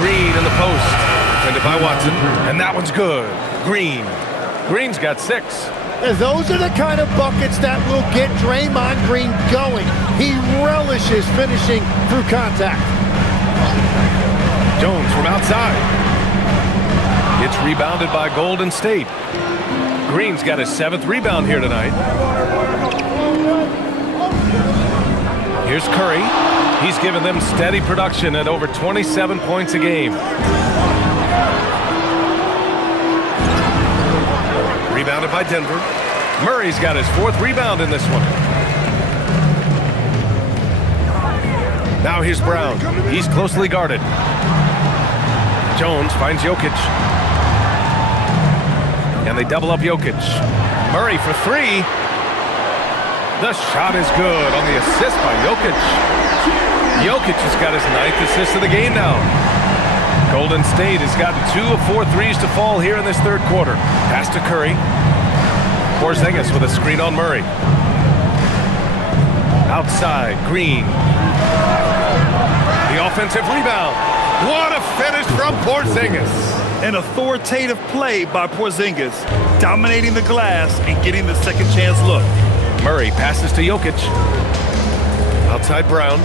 Green in the post. Defended by Watson. And that one's good. Green. Green's got 6. And those are the kind of buckets that will get Draymond Green going. He relishes finishing through contact. Jones from outside. It's rebounded by Golden State. Green's got his 7th rebound here tonight. Here's Curry. He's given them steady production at over 27 points a game. Rebounded by Denver. Murray's got his 4th rebound in this one. Now here's Brown. He's closely guarded. Jones finds Jokic. And they double up Jokic. Murray for 3. The shot is good on the assist by Jokic. Jokic has got his 9th assist of the game now. Golden State has gotten 2 of 4 threes to fall here in this third quarter. Pass to Curry. Porzingis with a screen on Murray. Outside, Green. The offensive rebound. What a finish from Porzingis. An authoritative play by Porzingis, dominating the glass and getting the second chance look. Murray passes to Jokic. Outside Brown.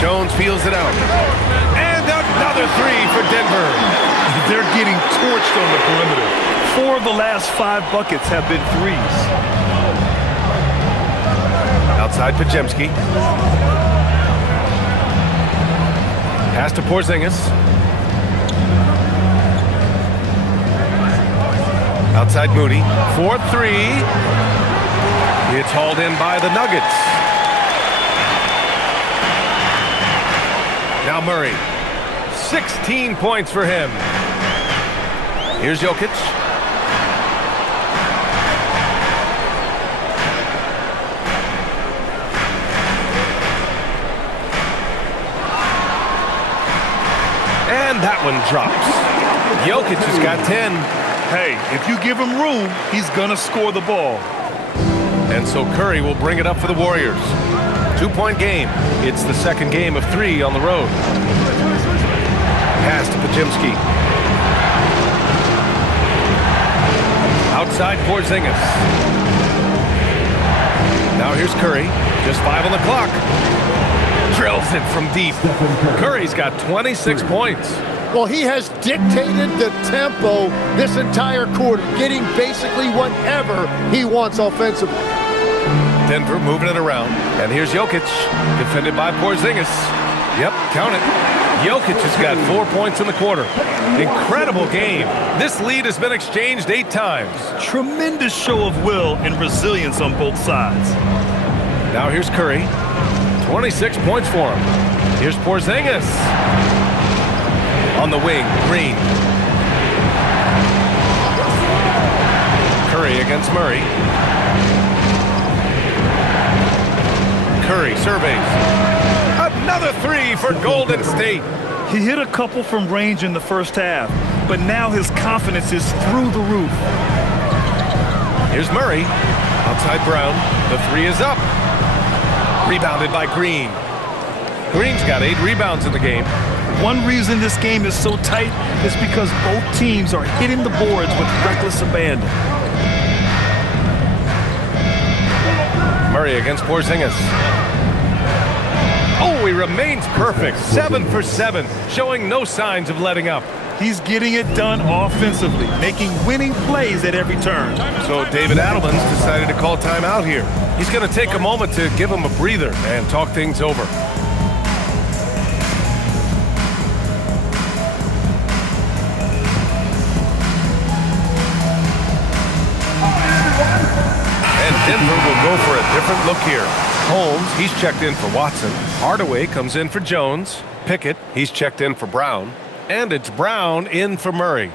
Jones feels it out. And another 3 for Denver. They're getting torched on the perimeter. 4 of the last 5 buckets have been 3s. Outside Podziemski. Pass to Porzingis. Outside Moody. 4-3. It's hauled in by the Nuggets. Now Murray. 16 points for him. Here's Jokic. And that one drops. Jokic has got 10. Hey, if you give him room, he's gonna score the ball. And so Curry will bring it up for the Warriors. 2-point game. It's the second game of 3 on the road. Pass to Podziemski. Outside Porzingis. Now here's Curry. Just 5 on the clock. Drills it from deep. Curry's got 26 points. Well, he has dictated the tempo this entire quarter, getting basically whatever he wants offensively. Denver moving it around. And here's Jokic, defended by Porzingis. Yep, count it. Jokic has got 4 points in the quarter. Incredible game. This lead has been exchanged 8 times. Tremendous show of will and resilience on both sides. Now here's Curry. 26 points for him. Here's Porzingis. On the wing, Green. Curry against Murray. Curry surveys. Another 3 for Golden State. He hit a couple from range in the first half, but now his confidence is through the roof. Here's Murray. Outside Brown. The 3 is up. Rebounded by Green. Green's got 8 rebounds in the game. One reason this game is so tight is because both teams are hitting the boards with reckless abandon. Murray against Porzingis. Oh, he remains perfect. 7 for 7, showing no signs of letting up. He's getting it done offensively, making winning plays at every turn. So David Adelman's decided to call timeout here. He's going to take a moment to give him a breather and talk things over. And Denver will go for a different look here. Holmes, he's checked in for Watson. Hardaway comes in for Jones. Pickett, he's checked in for Brown. And it's Brown in for Murray.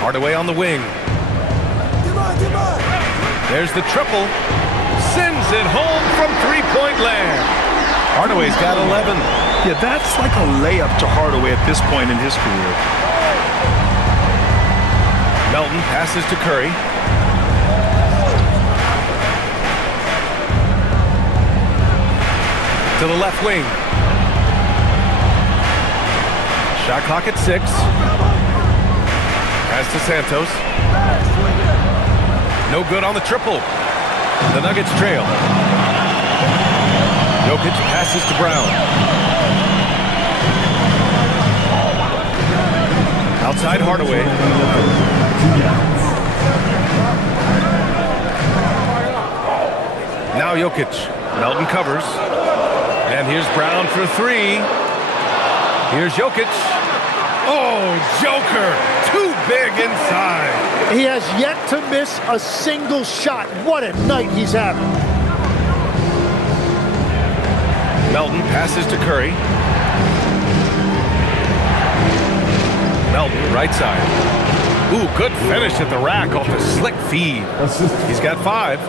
Hardaway on the wing. There's the triple. Sends it home from three-point land. Hardaway's got 11. Yeah, that's like a layup to Hardaway at this point in his career. Melton passes to Curry. To the left wing. Shot clock at 6. Pass to Santos. No good on the triple. The Nuggets trail. Jokic passes to Brown. Outside Hardaway. Now Jokic. Melton covers. And here's Brown for 3. Here's Jokic. Oh, Joker. Too big inside. He has yet to miss a single shot. What a night he's having. Melton passes to Curry. Melton, right side. Ooh, good finish at the rack off the slick feed. He's got 5.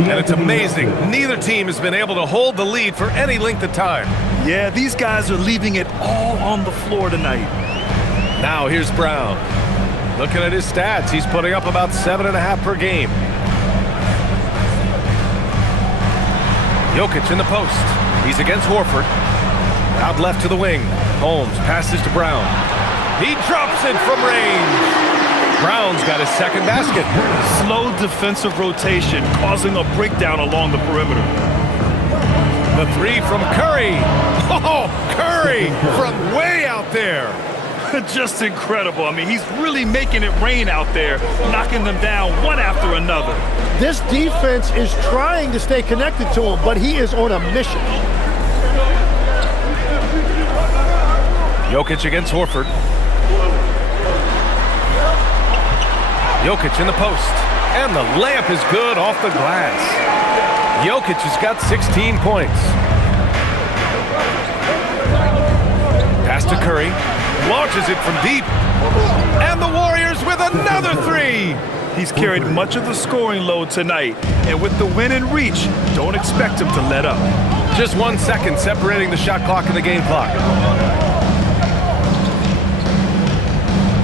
And it's amazing. Neither team has been able to hold the lead for any length of time. Yeah, these guys are leaving it all on the floor tonight. Now here's Brown. Looking at his stats, he's putting up about 7.5 per game. Jokic in the post. He's against Horford. Out left to the wing. Holmes passes to Brown. He drops it from range. Brown's got his second basket. Slow defensive rotation causing a breakdown along the perimeter. The 3 from Curry. Oh, Curry from way out there. Just incredible. I mean, he's really making it rain out there, knocking them down one after another. This defense is trying to stay connected to him, but he is on a mission. Jokic against Horford. Jokic in the post. And the layup is good off the glass. Jokic has got 16 points. Pass to Curry. Launches it from deep. And the Warriors with another 3. He's carried much of the scoring load tonight. And with the win in reach, don't expect him to let up. Just 1 second separating the shot clock and the game clock.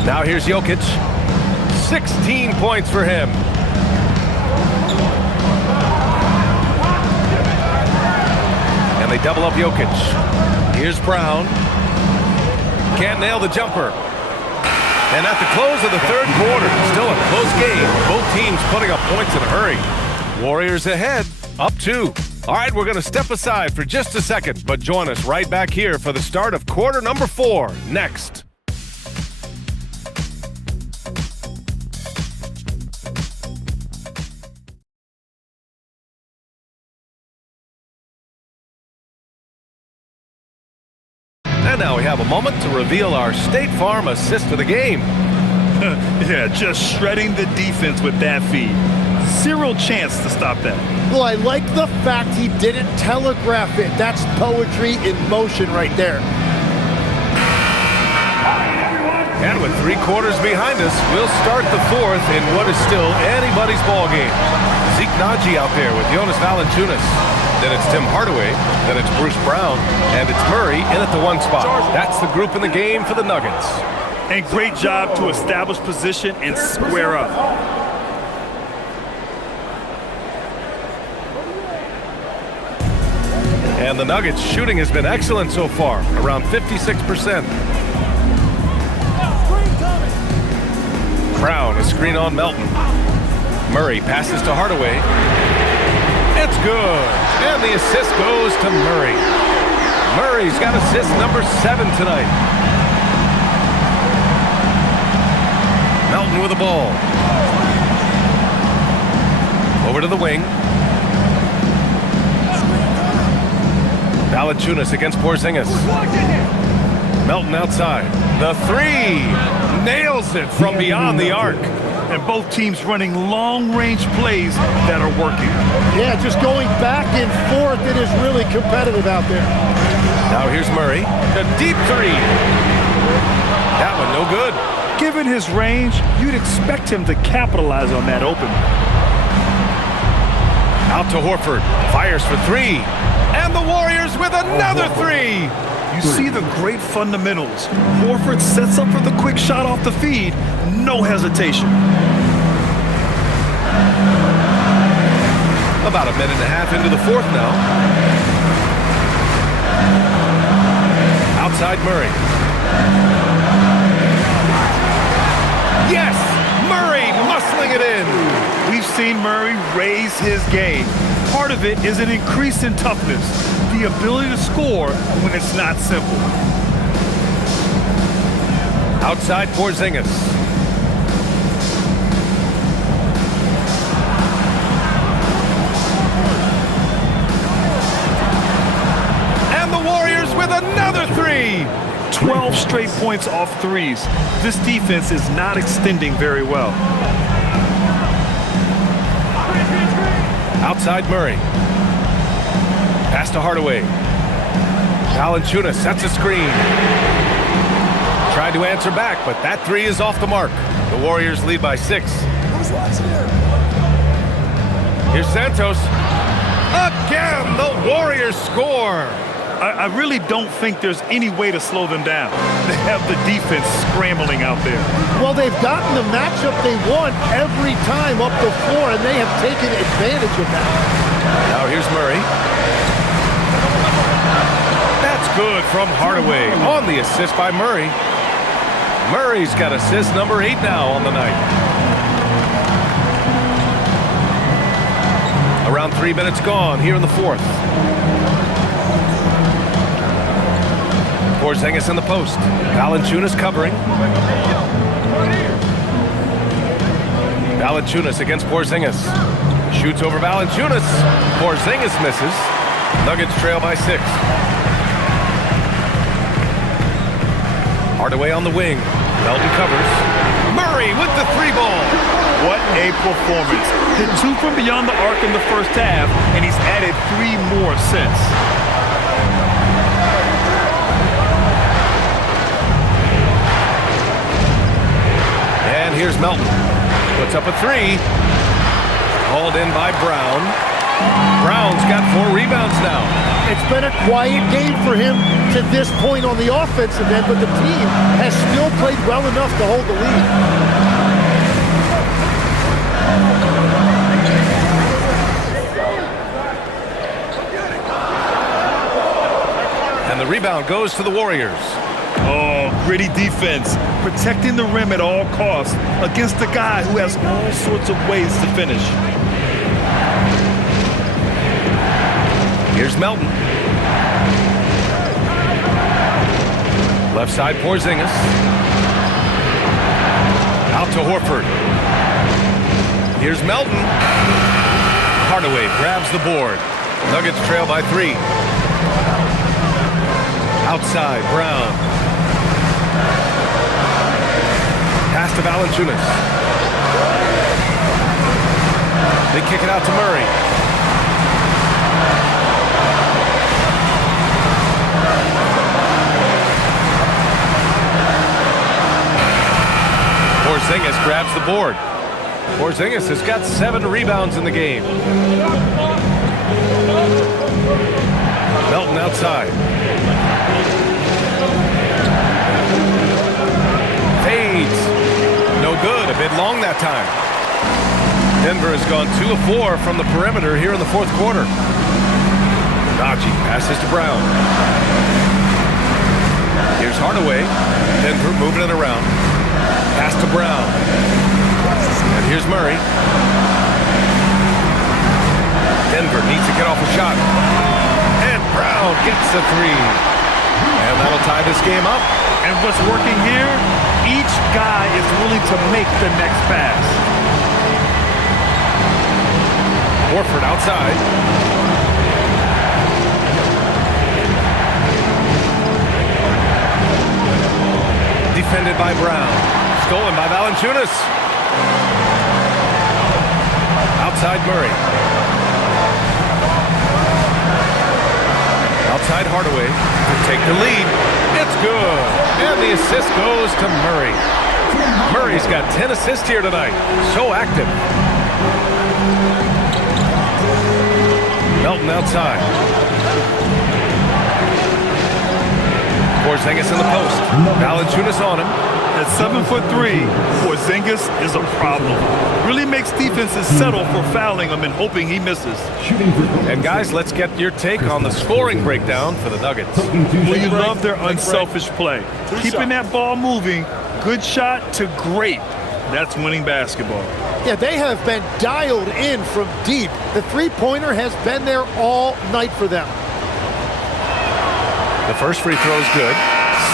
Now here's Jokic. 16 points for him. And they double up Jokic. Here's Brown. Can't nail the jumper. And at the close of the third quarter, still a close game. Both teams putting up points in a hurry. Warriors ahead, up 2. All right, we're going to step aside for just a second, but join us right back here for the start of quarter number 4 next. And now we have a moment to reveal our State Farm assist of the game. Yeah, just shredding the defense with that feed. Zero chance to stop that. Well, I like the fact he didn't telegraph it. That's poetry in motion right there. And with 3 quarters behind us, we'll start the 4th in what is still anybody's ball game. Zeke Naji out there with Jonas Valanciunas. Then it's Tim Hardaway, then it's Bruce Brown, and it's Murray in at the 1 spot. That's the group in the game for the Nuggets. And great job to establish position and square up. And the Nuggets' shooting has been excellent so far, around 56%. Brown, a screen on Melton. Murray passes to Hardaway. It's good. And the assist goes to Murray. Murray's got assist number 7 tonight. Melton with the ball. Over to the wing. Valanciunas against Porzingis. Melton outside. The 3. Nails it from beyond the arc. And both teams running long-range plays that are working. Yeah, just going back and forth. It is really competitive out there. Now here's Murray. The deep 3. That one no good. Given his range, you'd expect him to capitalize on that opening. Out to Horford. Fires for 3. And the Warriors with another 3. You see the great fundamentals. Horford sets up for the quick shot off the feed. No hesitation. About a minute and a half into the 4th now. Outside Murray. Yes! Murray muscling it in. We've seen Murray raise his game. Part of it is an increase in toughness, the ability to score when it's not simple. Outside Porzingis. And the Warriors with another 3. 12 straight points off threes. This defense is not extending very well. Outside Murray. Pass to Hardaway. Valanciunas sets a screen. Tried to answer back, but that 3 is off the mark. The Warriors lead by 6. Here's Santos. Again, the Warriors score. I really don't think there's any way to slow them down. They have the defense scrambling out there. Well, they've gotten the matchup they want every time up the floor, and they have taken advantage of that. Now here's Murray. That's good from Hardaway on the assist by Murray. Murray's got assist number 8 now on the night. Around 3 minutes gone here in the 4th. Porzingis in the post. Valanciunas covering. Valanciunas against Porzingis. Shoots over Valanciunas. Porzingis misses. Nuggets trail by 6. Hardaway on the wing. Melton covers. Murray with the 3 ball. What a performance. Hit 2 from beyond the arc in the first half, and he's added 3 more since. And here's Melton. Puts up a 3. Hauled in by Brown. Brown's got 4 rebounds now. It's been a quiet game for him to this point on the offensive end, but the team has still played well enough to hold the lead. And the rebound goes to the Warriors. Oh, gritty defense, protecting the rim at all costs against a guy who has all sorts of ways to finish. Here's Melton. Left side, Porzingis. Out to Horford. Here's Melton. Hardaway grabs the board. Nuggets trail by 3. Outside, Brown. Pass to Valanciunas. They kick it out to Murray. Porzingis grabs the board. Porzingis has got 7 rebounds in the game. Melton outside. Fades. No good. A bit long that time. Denver has gone 2 of 4 from the perimeter here in the 4th quarter. Najee passes to Brown. Here's Hardaway. Denver moving it around. Pass to Brown. And here's Murray. Denver needs to get off a shot. And Brown gets the 3. And that'll tie this game up. And what's working here, each guy is willing to make the next pass. Horford outside. Defended by Brown. Stolen by Valanciunas. Outside Murray. Outside Hardaway to take the lead. It's good. And the assist goes to Murray. Murray's got 10 assists here tonight. So active. Melton outside. Porzingis in the post. Valanciunas on him. At 7'3", Porzingis is a problem. Really makes defenses settle for fouling him and hoping he misses. And guys, let's get your take on the scoring breakdown for the Nuggets. Well, you love their unselfish play. Keeping that ball moving, good shot to great. That's winning basketball. Yeah, they have been dialed in from deep. The three-pointer has been there all night for them. The first free throw is good.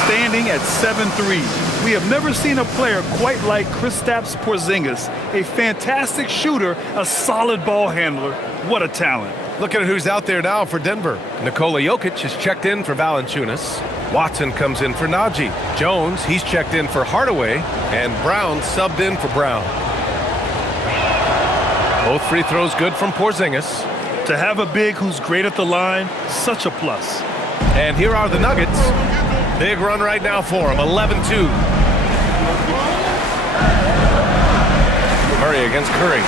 Standing at 7'3", we have never seen a player quite like Kristaps Porzingis. A fantastic shooter, a solid ball handler. What a talent. Look at who's out there now for Denver. Nikola Jokic is checked in for Valanciunas. Watson comes in for Najee. Jones, he's checked in for Hardaway. And Brown subbed in for Brown. Both free throws good from Porzingis. To have a big who's great at the line, such a plus. And here are the Nuggets. Big run right now for them, 11-2. Murray against Curry.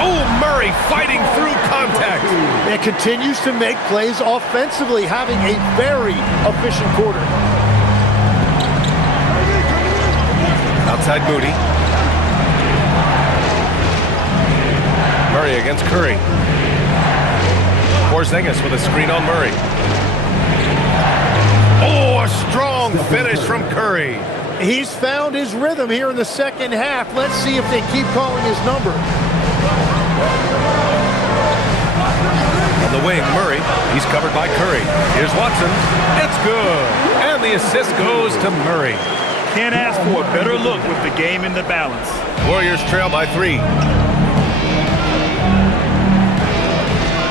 Oh, Murray fighting through contact. And continues to make plays offensively, having a very efficient quarter. Outside Moody. Murray against Curry. Porzingis with a screen on Murray. Oh, a strong finish from Curry. He's found his rhythm here in the second half. Let's see if they keep calling his number. On the wing, Murray. He's covered by Curry. Here's Watson. It's good. And the assist goes to Murray. Can't ask for a better look with the game in the balance. Warriors trail by 3.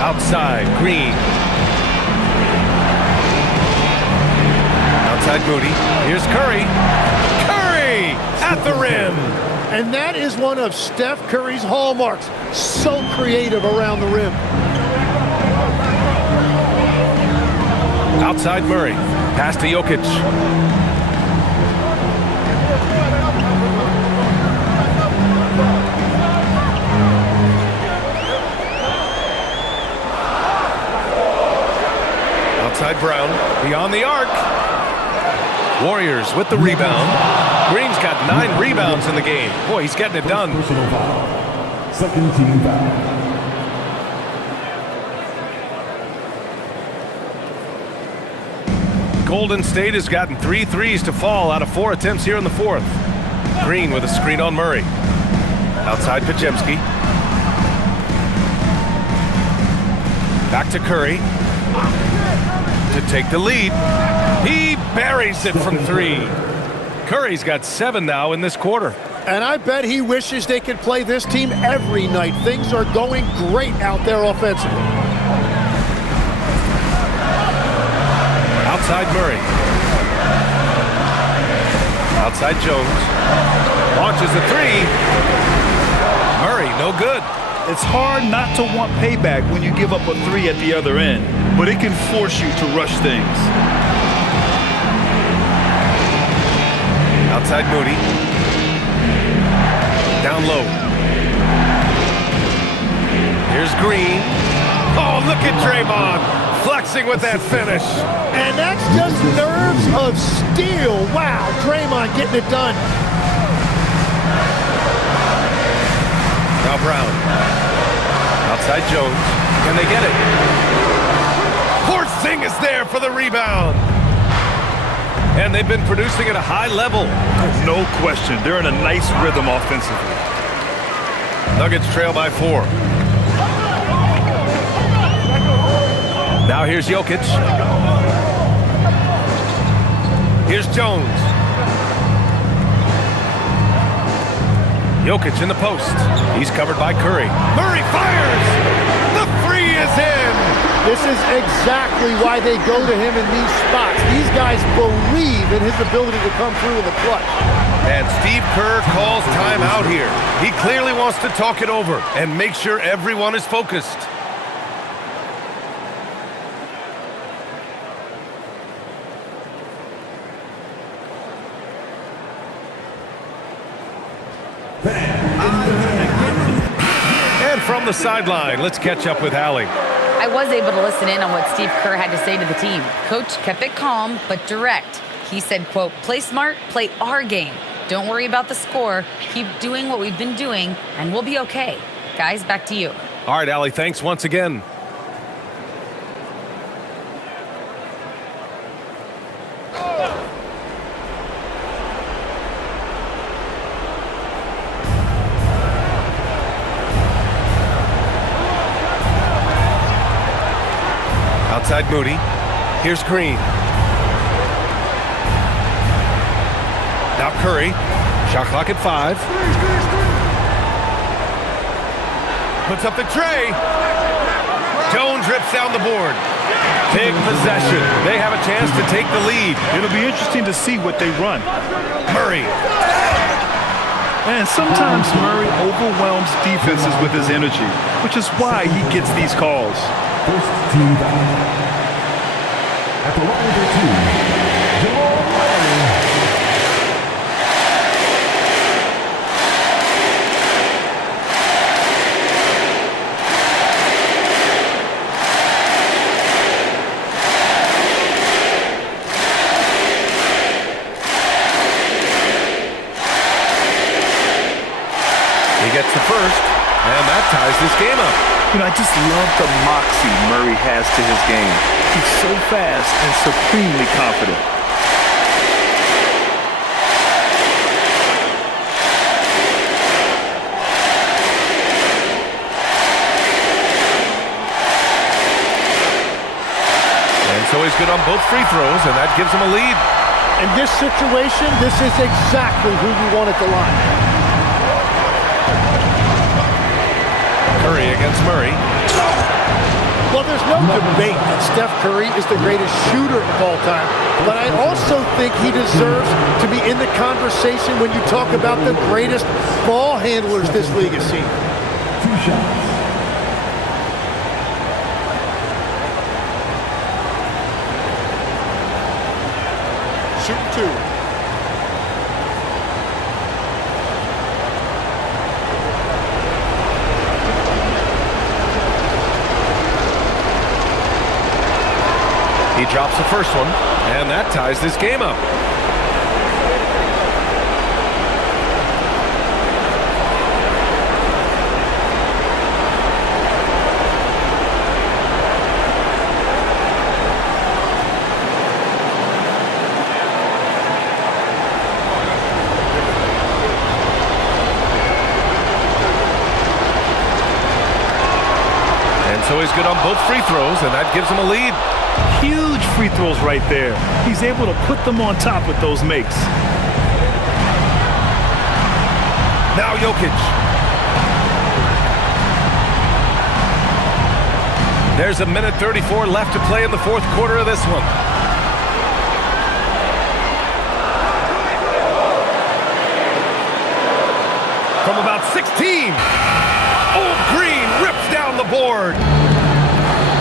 Outside, Green. Outside Moody. Here's Curry. Curry at the rim. And that is one of Steph Curry's hallmarks. So creative around the rim. Outside Murray. Pass to Jokic. Outside Brown. Beyond the arc. Warriors with the rebound. Green's got 9 rebounds in the game. Boy, he's getting it done. Personal foul. Second team foul. Golden State has gotten 3 threes to fall out of 4 attempts here in the 4th. Green with a screen on Murray. Outside Podziemski. Back to Curry to take the lead. He buries it from 3. Curry's got 7 now in this quarter. And I bet he wishes they could play this team every night. Things are going great out there offensively. Outside Murray. Outside Jones. Launches a 3. Murray, no good. It's hard not to want payback when you give up a 3 at the other end, but it can force you to rush things. Outside Moody. Down low. Here's Green. Oh, look at Draymond flexing with that finish. And that's just nerves of steel. Wow, Draymond getting it done. Now Brown. Outside Jones. Can they get it? Porzingis there for the rebound. And they've been producing at a high level. No question. They're in a nice rhythm offensively. Nuggets trail by 4. Now here's Jokic. Here's Jones. Jokic in the post. He's covered by Curry. Murray fires! The 3 is in! This is exactly why they go to him in these spots. These guys believe in his ability to come through in the clutch. And Steve Kerr calls timeout here. He clearly wants to talk it over and make sure everyone is focused. And from the sideline, let's catch up with Allie. I was able to listen in on what Steve Kerr had to say to the team. Coach kept it calm but direct. He said, quote, play smart, play our game. Don't worry about the score. Keep doing what we've been doing, and we'll be okay. Guys, back to you. All right, Allie, thanks once again. Outside Moody. Here's Green. Now Curry. Shot clock at 5. Puts up the tray. Jones rips down the board. Big possession. They have a chance to take the lead. It'll be interesting to see what they run. Murray. And sometimes Murray overwhelms defenses with his energy, which is why he gets these calls. First team foul. At the line for 2, Jamal Murray. He gets the first, and that ties this game up. You know, I just love the moxie Murray has to his game. He's so fast and supremely confident. And so he's good on both free throws, and that gives him a lead. In this situation, this is exactly who you want at the line. Curry against Murray. Well, there's no debate that Steph Curry is the greatest shooter of all time, but I also think he deserves to be in the conversation when you talk about the greatest ball handlers this league has seen. 2 shots. Shoot 2. He drops the first one, and that ties this game up. And And so he's good on both free throws, and that gives him a lead. Huge free throws right there. He's able to put them on top with those makes. Now Jokic. There's a minute 34 left to play in the fourth quarter of this one. From about 16. Old Green rips down the board.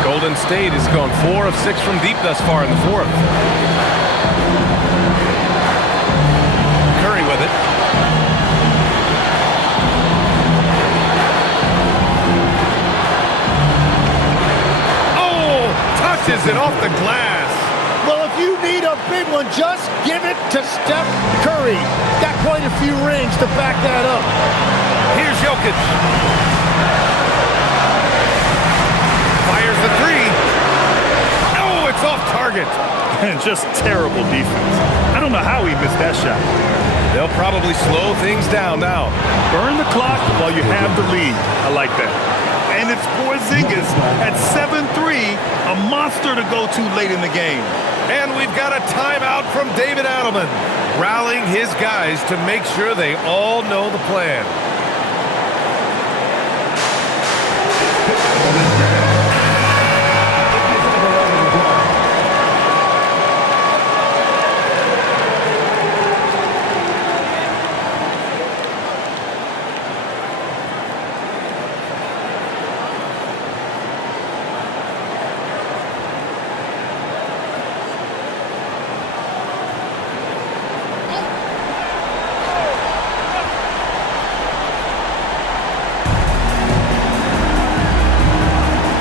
Golden State has gone 4 of 6 from deep thus far in the fourth. Curry with it. Oh, touches it off the glass. Well, if you need a big one, just give it to Steph Curry. Got quite a few rings to back that up. Here's Jokic. Fires the three. Oh, it's off target. And just terrible defense. I don't know how he missed that shot. They'll probably slow things down now. Burn the clock while you have the lead. I like that. And it's Porzingis at 7-3, a monster to go to late in the game. And we've got a timeout from David Adelman, rallying his guys to make sure they all know the plan.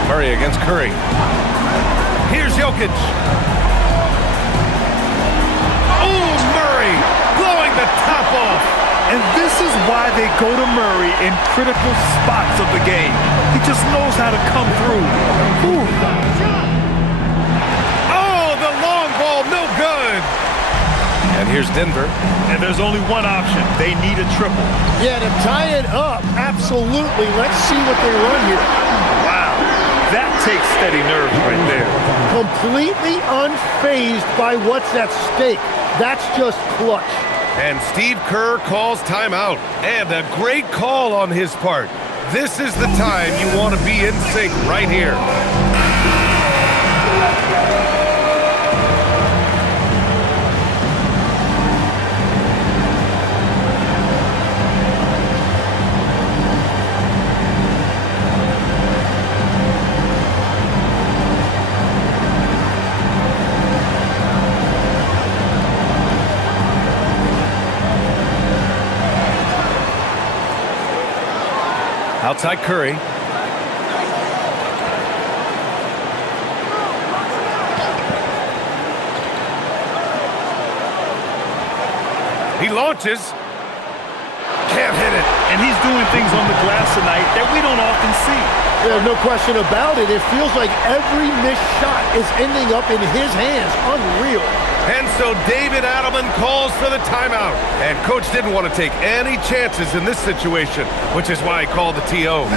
Murray against Curry. Here's Jokic. Oh, Murray blowing the top off. And this is why they go to Murray in critical spots of the game. He just knows how to come through. Ooh. Oh, the long ball, no good. And here's Denver. And there's only one option. They need a triple. Yeah, to tie it up, absolutely. Let's see what they run here. Wow. That takes steady nerves right there. Completely unfazed by what's at stake. That's just clutch. And Steve Kerr calls timeout. And a great call on his part. This is the time you want to be in sync right here. Outside Curry. He launches. Can't hit it. And he's doing things on the glass tonight that we don't often see. There's no question about it. It feels like every missed shot is ending up in his hands. Unreal. And so David Adelman calls for the timeout. And Coach didn't want to take any chances in this situation, which is why he called the TO.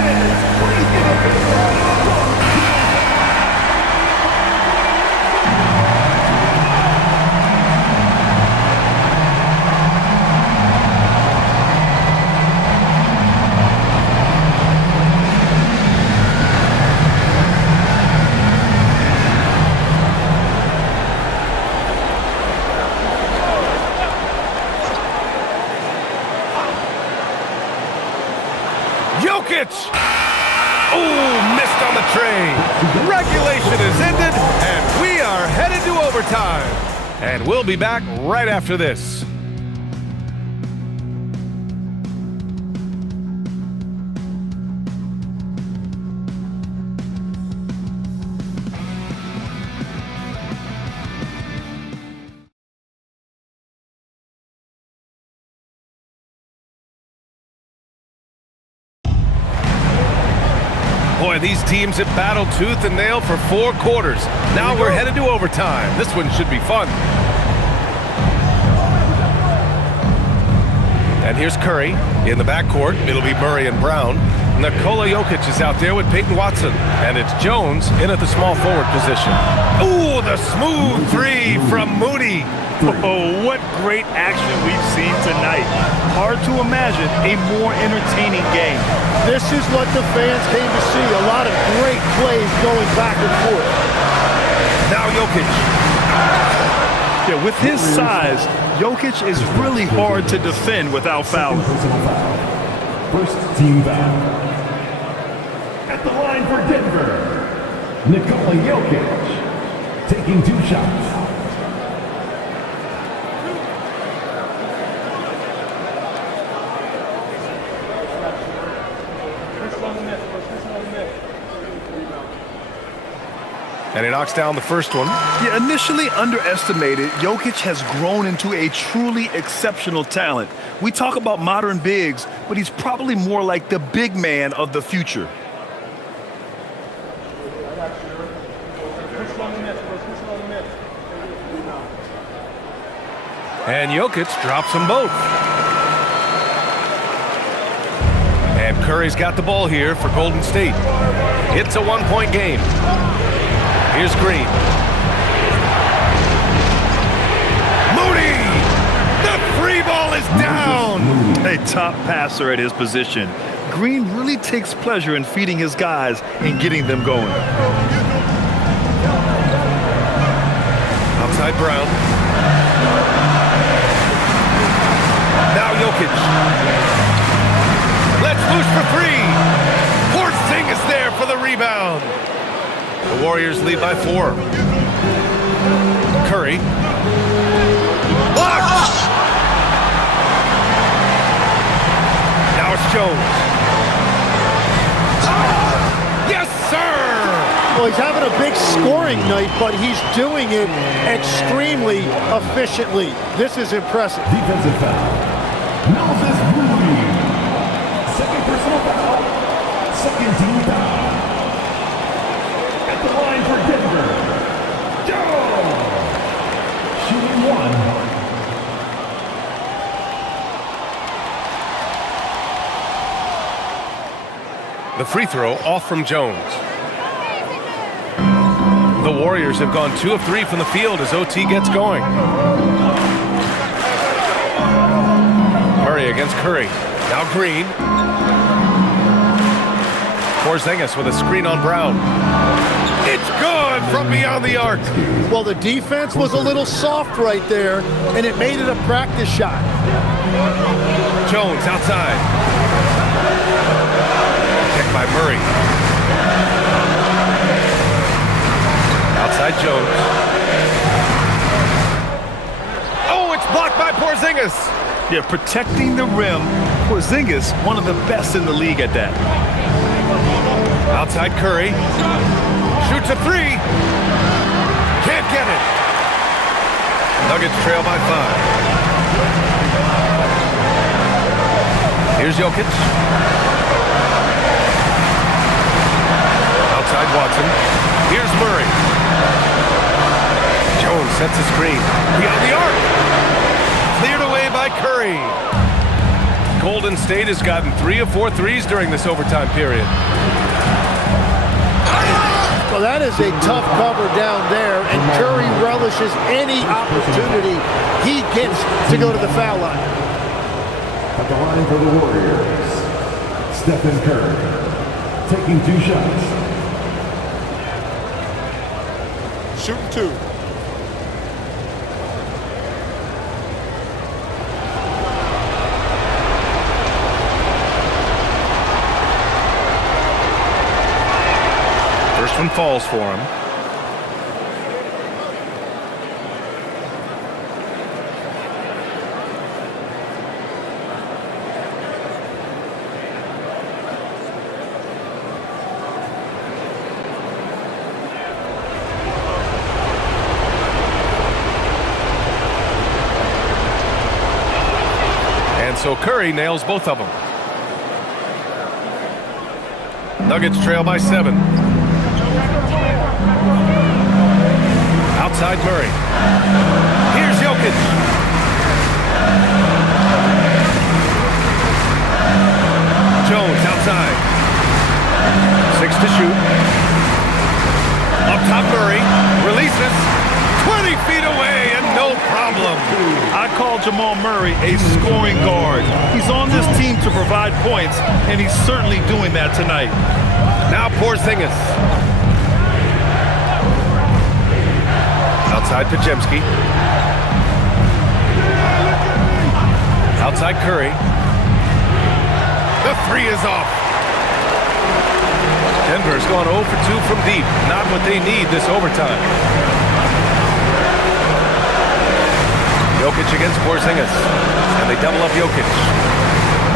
Jokic! Oh, missed on the tray. Regulation is ended, and we are headed to overtime. And we'll be back right after this. Boy, these teams have battled tooth and nail for 4 quarters. Now we're headed to overtime. This one should be fun. And here's Curry in the backcourt. It'll be Murray and Brown. Nikola Jokic is out there with Peyton Watson. And it's Jones in at the small forward position. Ooh, the smooth three from Moody. Oh, what great action we've seen tonight. Hard to imagine a more entertaining game. This is what the fans came to see. A lot of great plays going back and forth. Now Jokic. Yeah, with his size, Jokic is really hard to defend without fouling. First team foul. At the line for Denver, Nikola Jokic taking 2 shots. And he knocks down the first one. Yeah, initially underestimated, Jokic has grown into a truly exceptional talent. We talk about modern bigs, but he's probably more like the big man of the future. And Jokic drops them both. And Curry's got the ball here for Golden State. It's a 1-point game. Here's Green. Moody! The free ball is down! A top passer at his position. Green really takes pleasure in feeding his guys and getting them going. Outside Brown. Now Jokic. Let's loose for 3. Porzingis there for the rebound. The Warriors lead by 4. Curry. Blocked! Now it's Jones. Yes, sir! Well, he's having a big scoring night, but he's doing it extremely efficiently. This is impressive. Defensive foul. Memphis Moody. Second personal foul. Second team foul. At the line for Denver, Jones. Shooting 1. The free throw off from Jones. The Warriors have gone 2 of 3 from the field as OT gets going. Murray against Curry. Now Green. Porzingis with a screen on Brown. It's good from beyond the arc. Well, the defense was a little soft right there, and it made it a practice shot. Jones outside. Kick by Murray. Outside Jones. Oh, it's blocked by Porzingis. Yeah, protecting the rim. Porzingis, one of the best in the league at that. Outside Curry. Shoots a 3. Can't get it. Nuggets trail by 5. Here's Jokic. Outside Watson. Here's Murray. Jones sets a screen. Beyond the arc. Cleared away by Curry. Golden State has gotten 3 of 4 threes during this overtime period. Well, that is a tough cover down there, and Curry relishes any opportunity he gets to go to the foul line. At the line for the Warriors, Stephen Curry taking 2 shots. Shooting 2. First one falls for him. And so Curry nails both of them. Nuggets trail by 7. Outside Murray. Here's Jokic. Jones outside. 6 to shoot. Up top Murray, releases, 20 feet away and no problem. I call Jamal Murray a scoring guard. He's on this team to provide points, and he's certainly doing that tonight. Now Porzingis. Outside Podziemski. Outside Curry. The three is off. Denver's gone 0 for 2 from deep. Not what they need this overtime. Jokic against Porzingis. And they double up Jokic.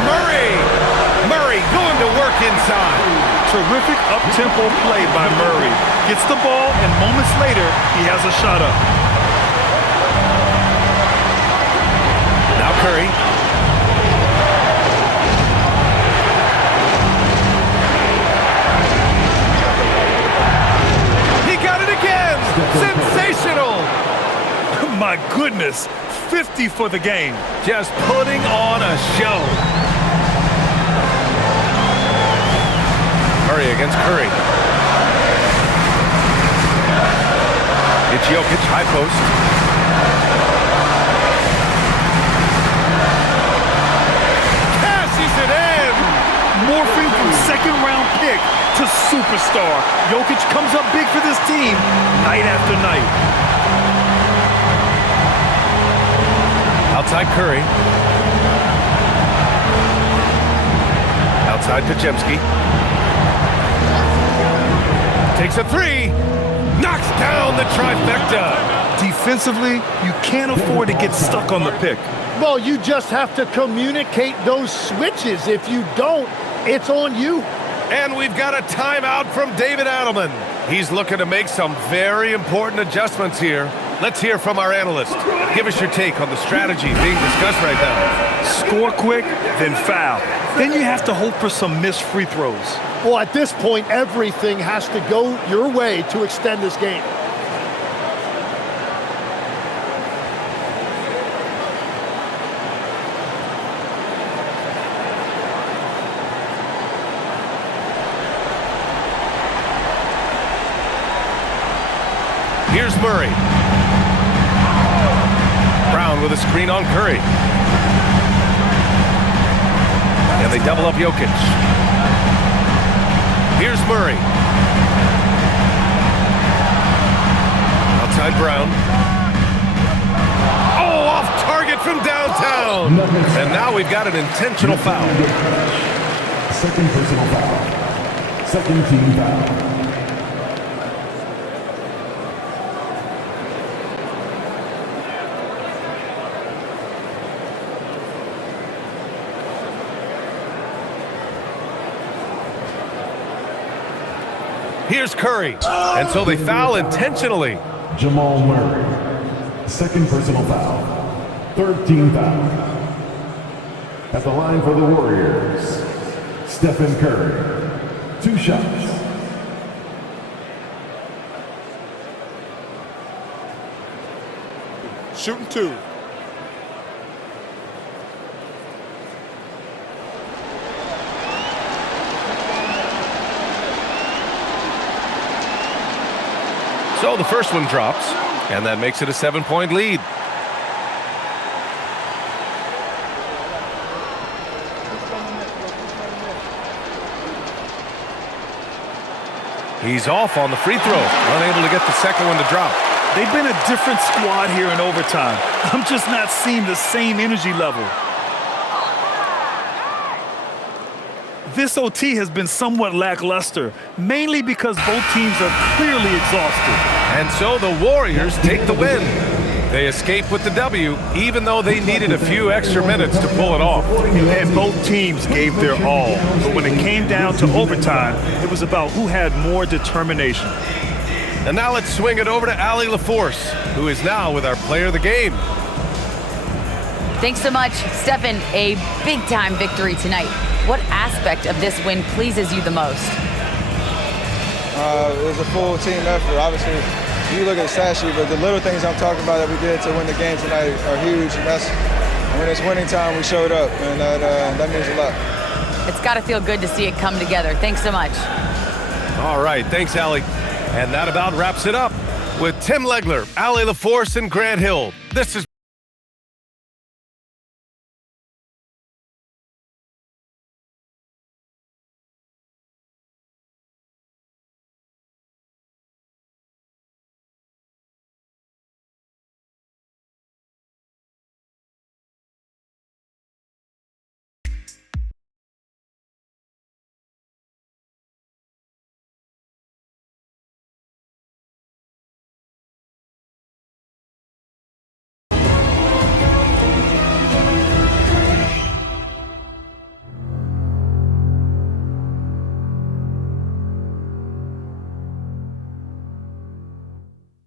Murray going to work inside. Terrific up-tempo play by Murray. Gets the ball, and moments later, he has a shot up. Now Curry. He got it again! Sensational! My goodness, 50 for the game. Just putting on a show. Murray against Curry. It's Jokic, high post. Cashes it in! Morphing from second-round pick to superstar. Jokic comes up big for this team night after night. Outside Curry. Outside Podziemski. Takes a three. Knocks down the trifecta. Defensively, you can't afford to get stuck on the pick. Well, you just have to communicate those switches. If you don't, it's on you. And we've got a timeout from David Adelman. He's looking to make some very important adjustments here. Let's hear from our analyst. Give us your take on the strategy being discussed right now. Score quick, then foul. Then you have to hope for some missed free throws. Well, at this point, everything has to go your way to extend this game. Here's Murray. Brown with a screen on Curry. And they double up Jokic. Here's Murray. Outside Brown. Oh, off target from downtown. And now we've got an intentional foul. Second personal foul. Second team foul. Here's Curry. And so they foul intentionally. Jamal Murray. Second personal foul. Third team foul. At the line for the Warriors, Stephen Curry. 2 shots. Shooting 2. So the first one drops, and that makes it a 7-point lead. He's off on the free throw, unable to get the second one to drop. They've been a different squad here in overtime. I'm just not seeing the same energy level. This OT has been somewhat lackluster, mainly because both teams are clearly exhausted. And so the Warriors take the win. They escape with the W, even though they needed a few extra minutes to pull it off. And both teams gave their all. But when it came down to overtime, it was about who had more determination. And now let's swing it over to Allie LaForce, who is now with our player of the game. Thanks so much, Stephen. A big-time victory tonight. What aspect of this win pleases you the most? It was a full team effort. Obviously, you look at the stat sheet, but the little things I'm talking about that we did to win the game tonight are huge. And that's when it's winning time, we showed up, and that means a lot. It's got to feel good to see it come together. Thanks so much. All right, thanks, Allie. And that about wraps it up. With Tim Legler, Allie LaForce, and Grant Hill, this is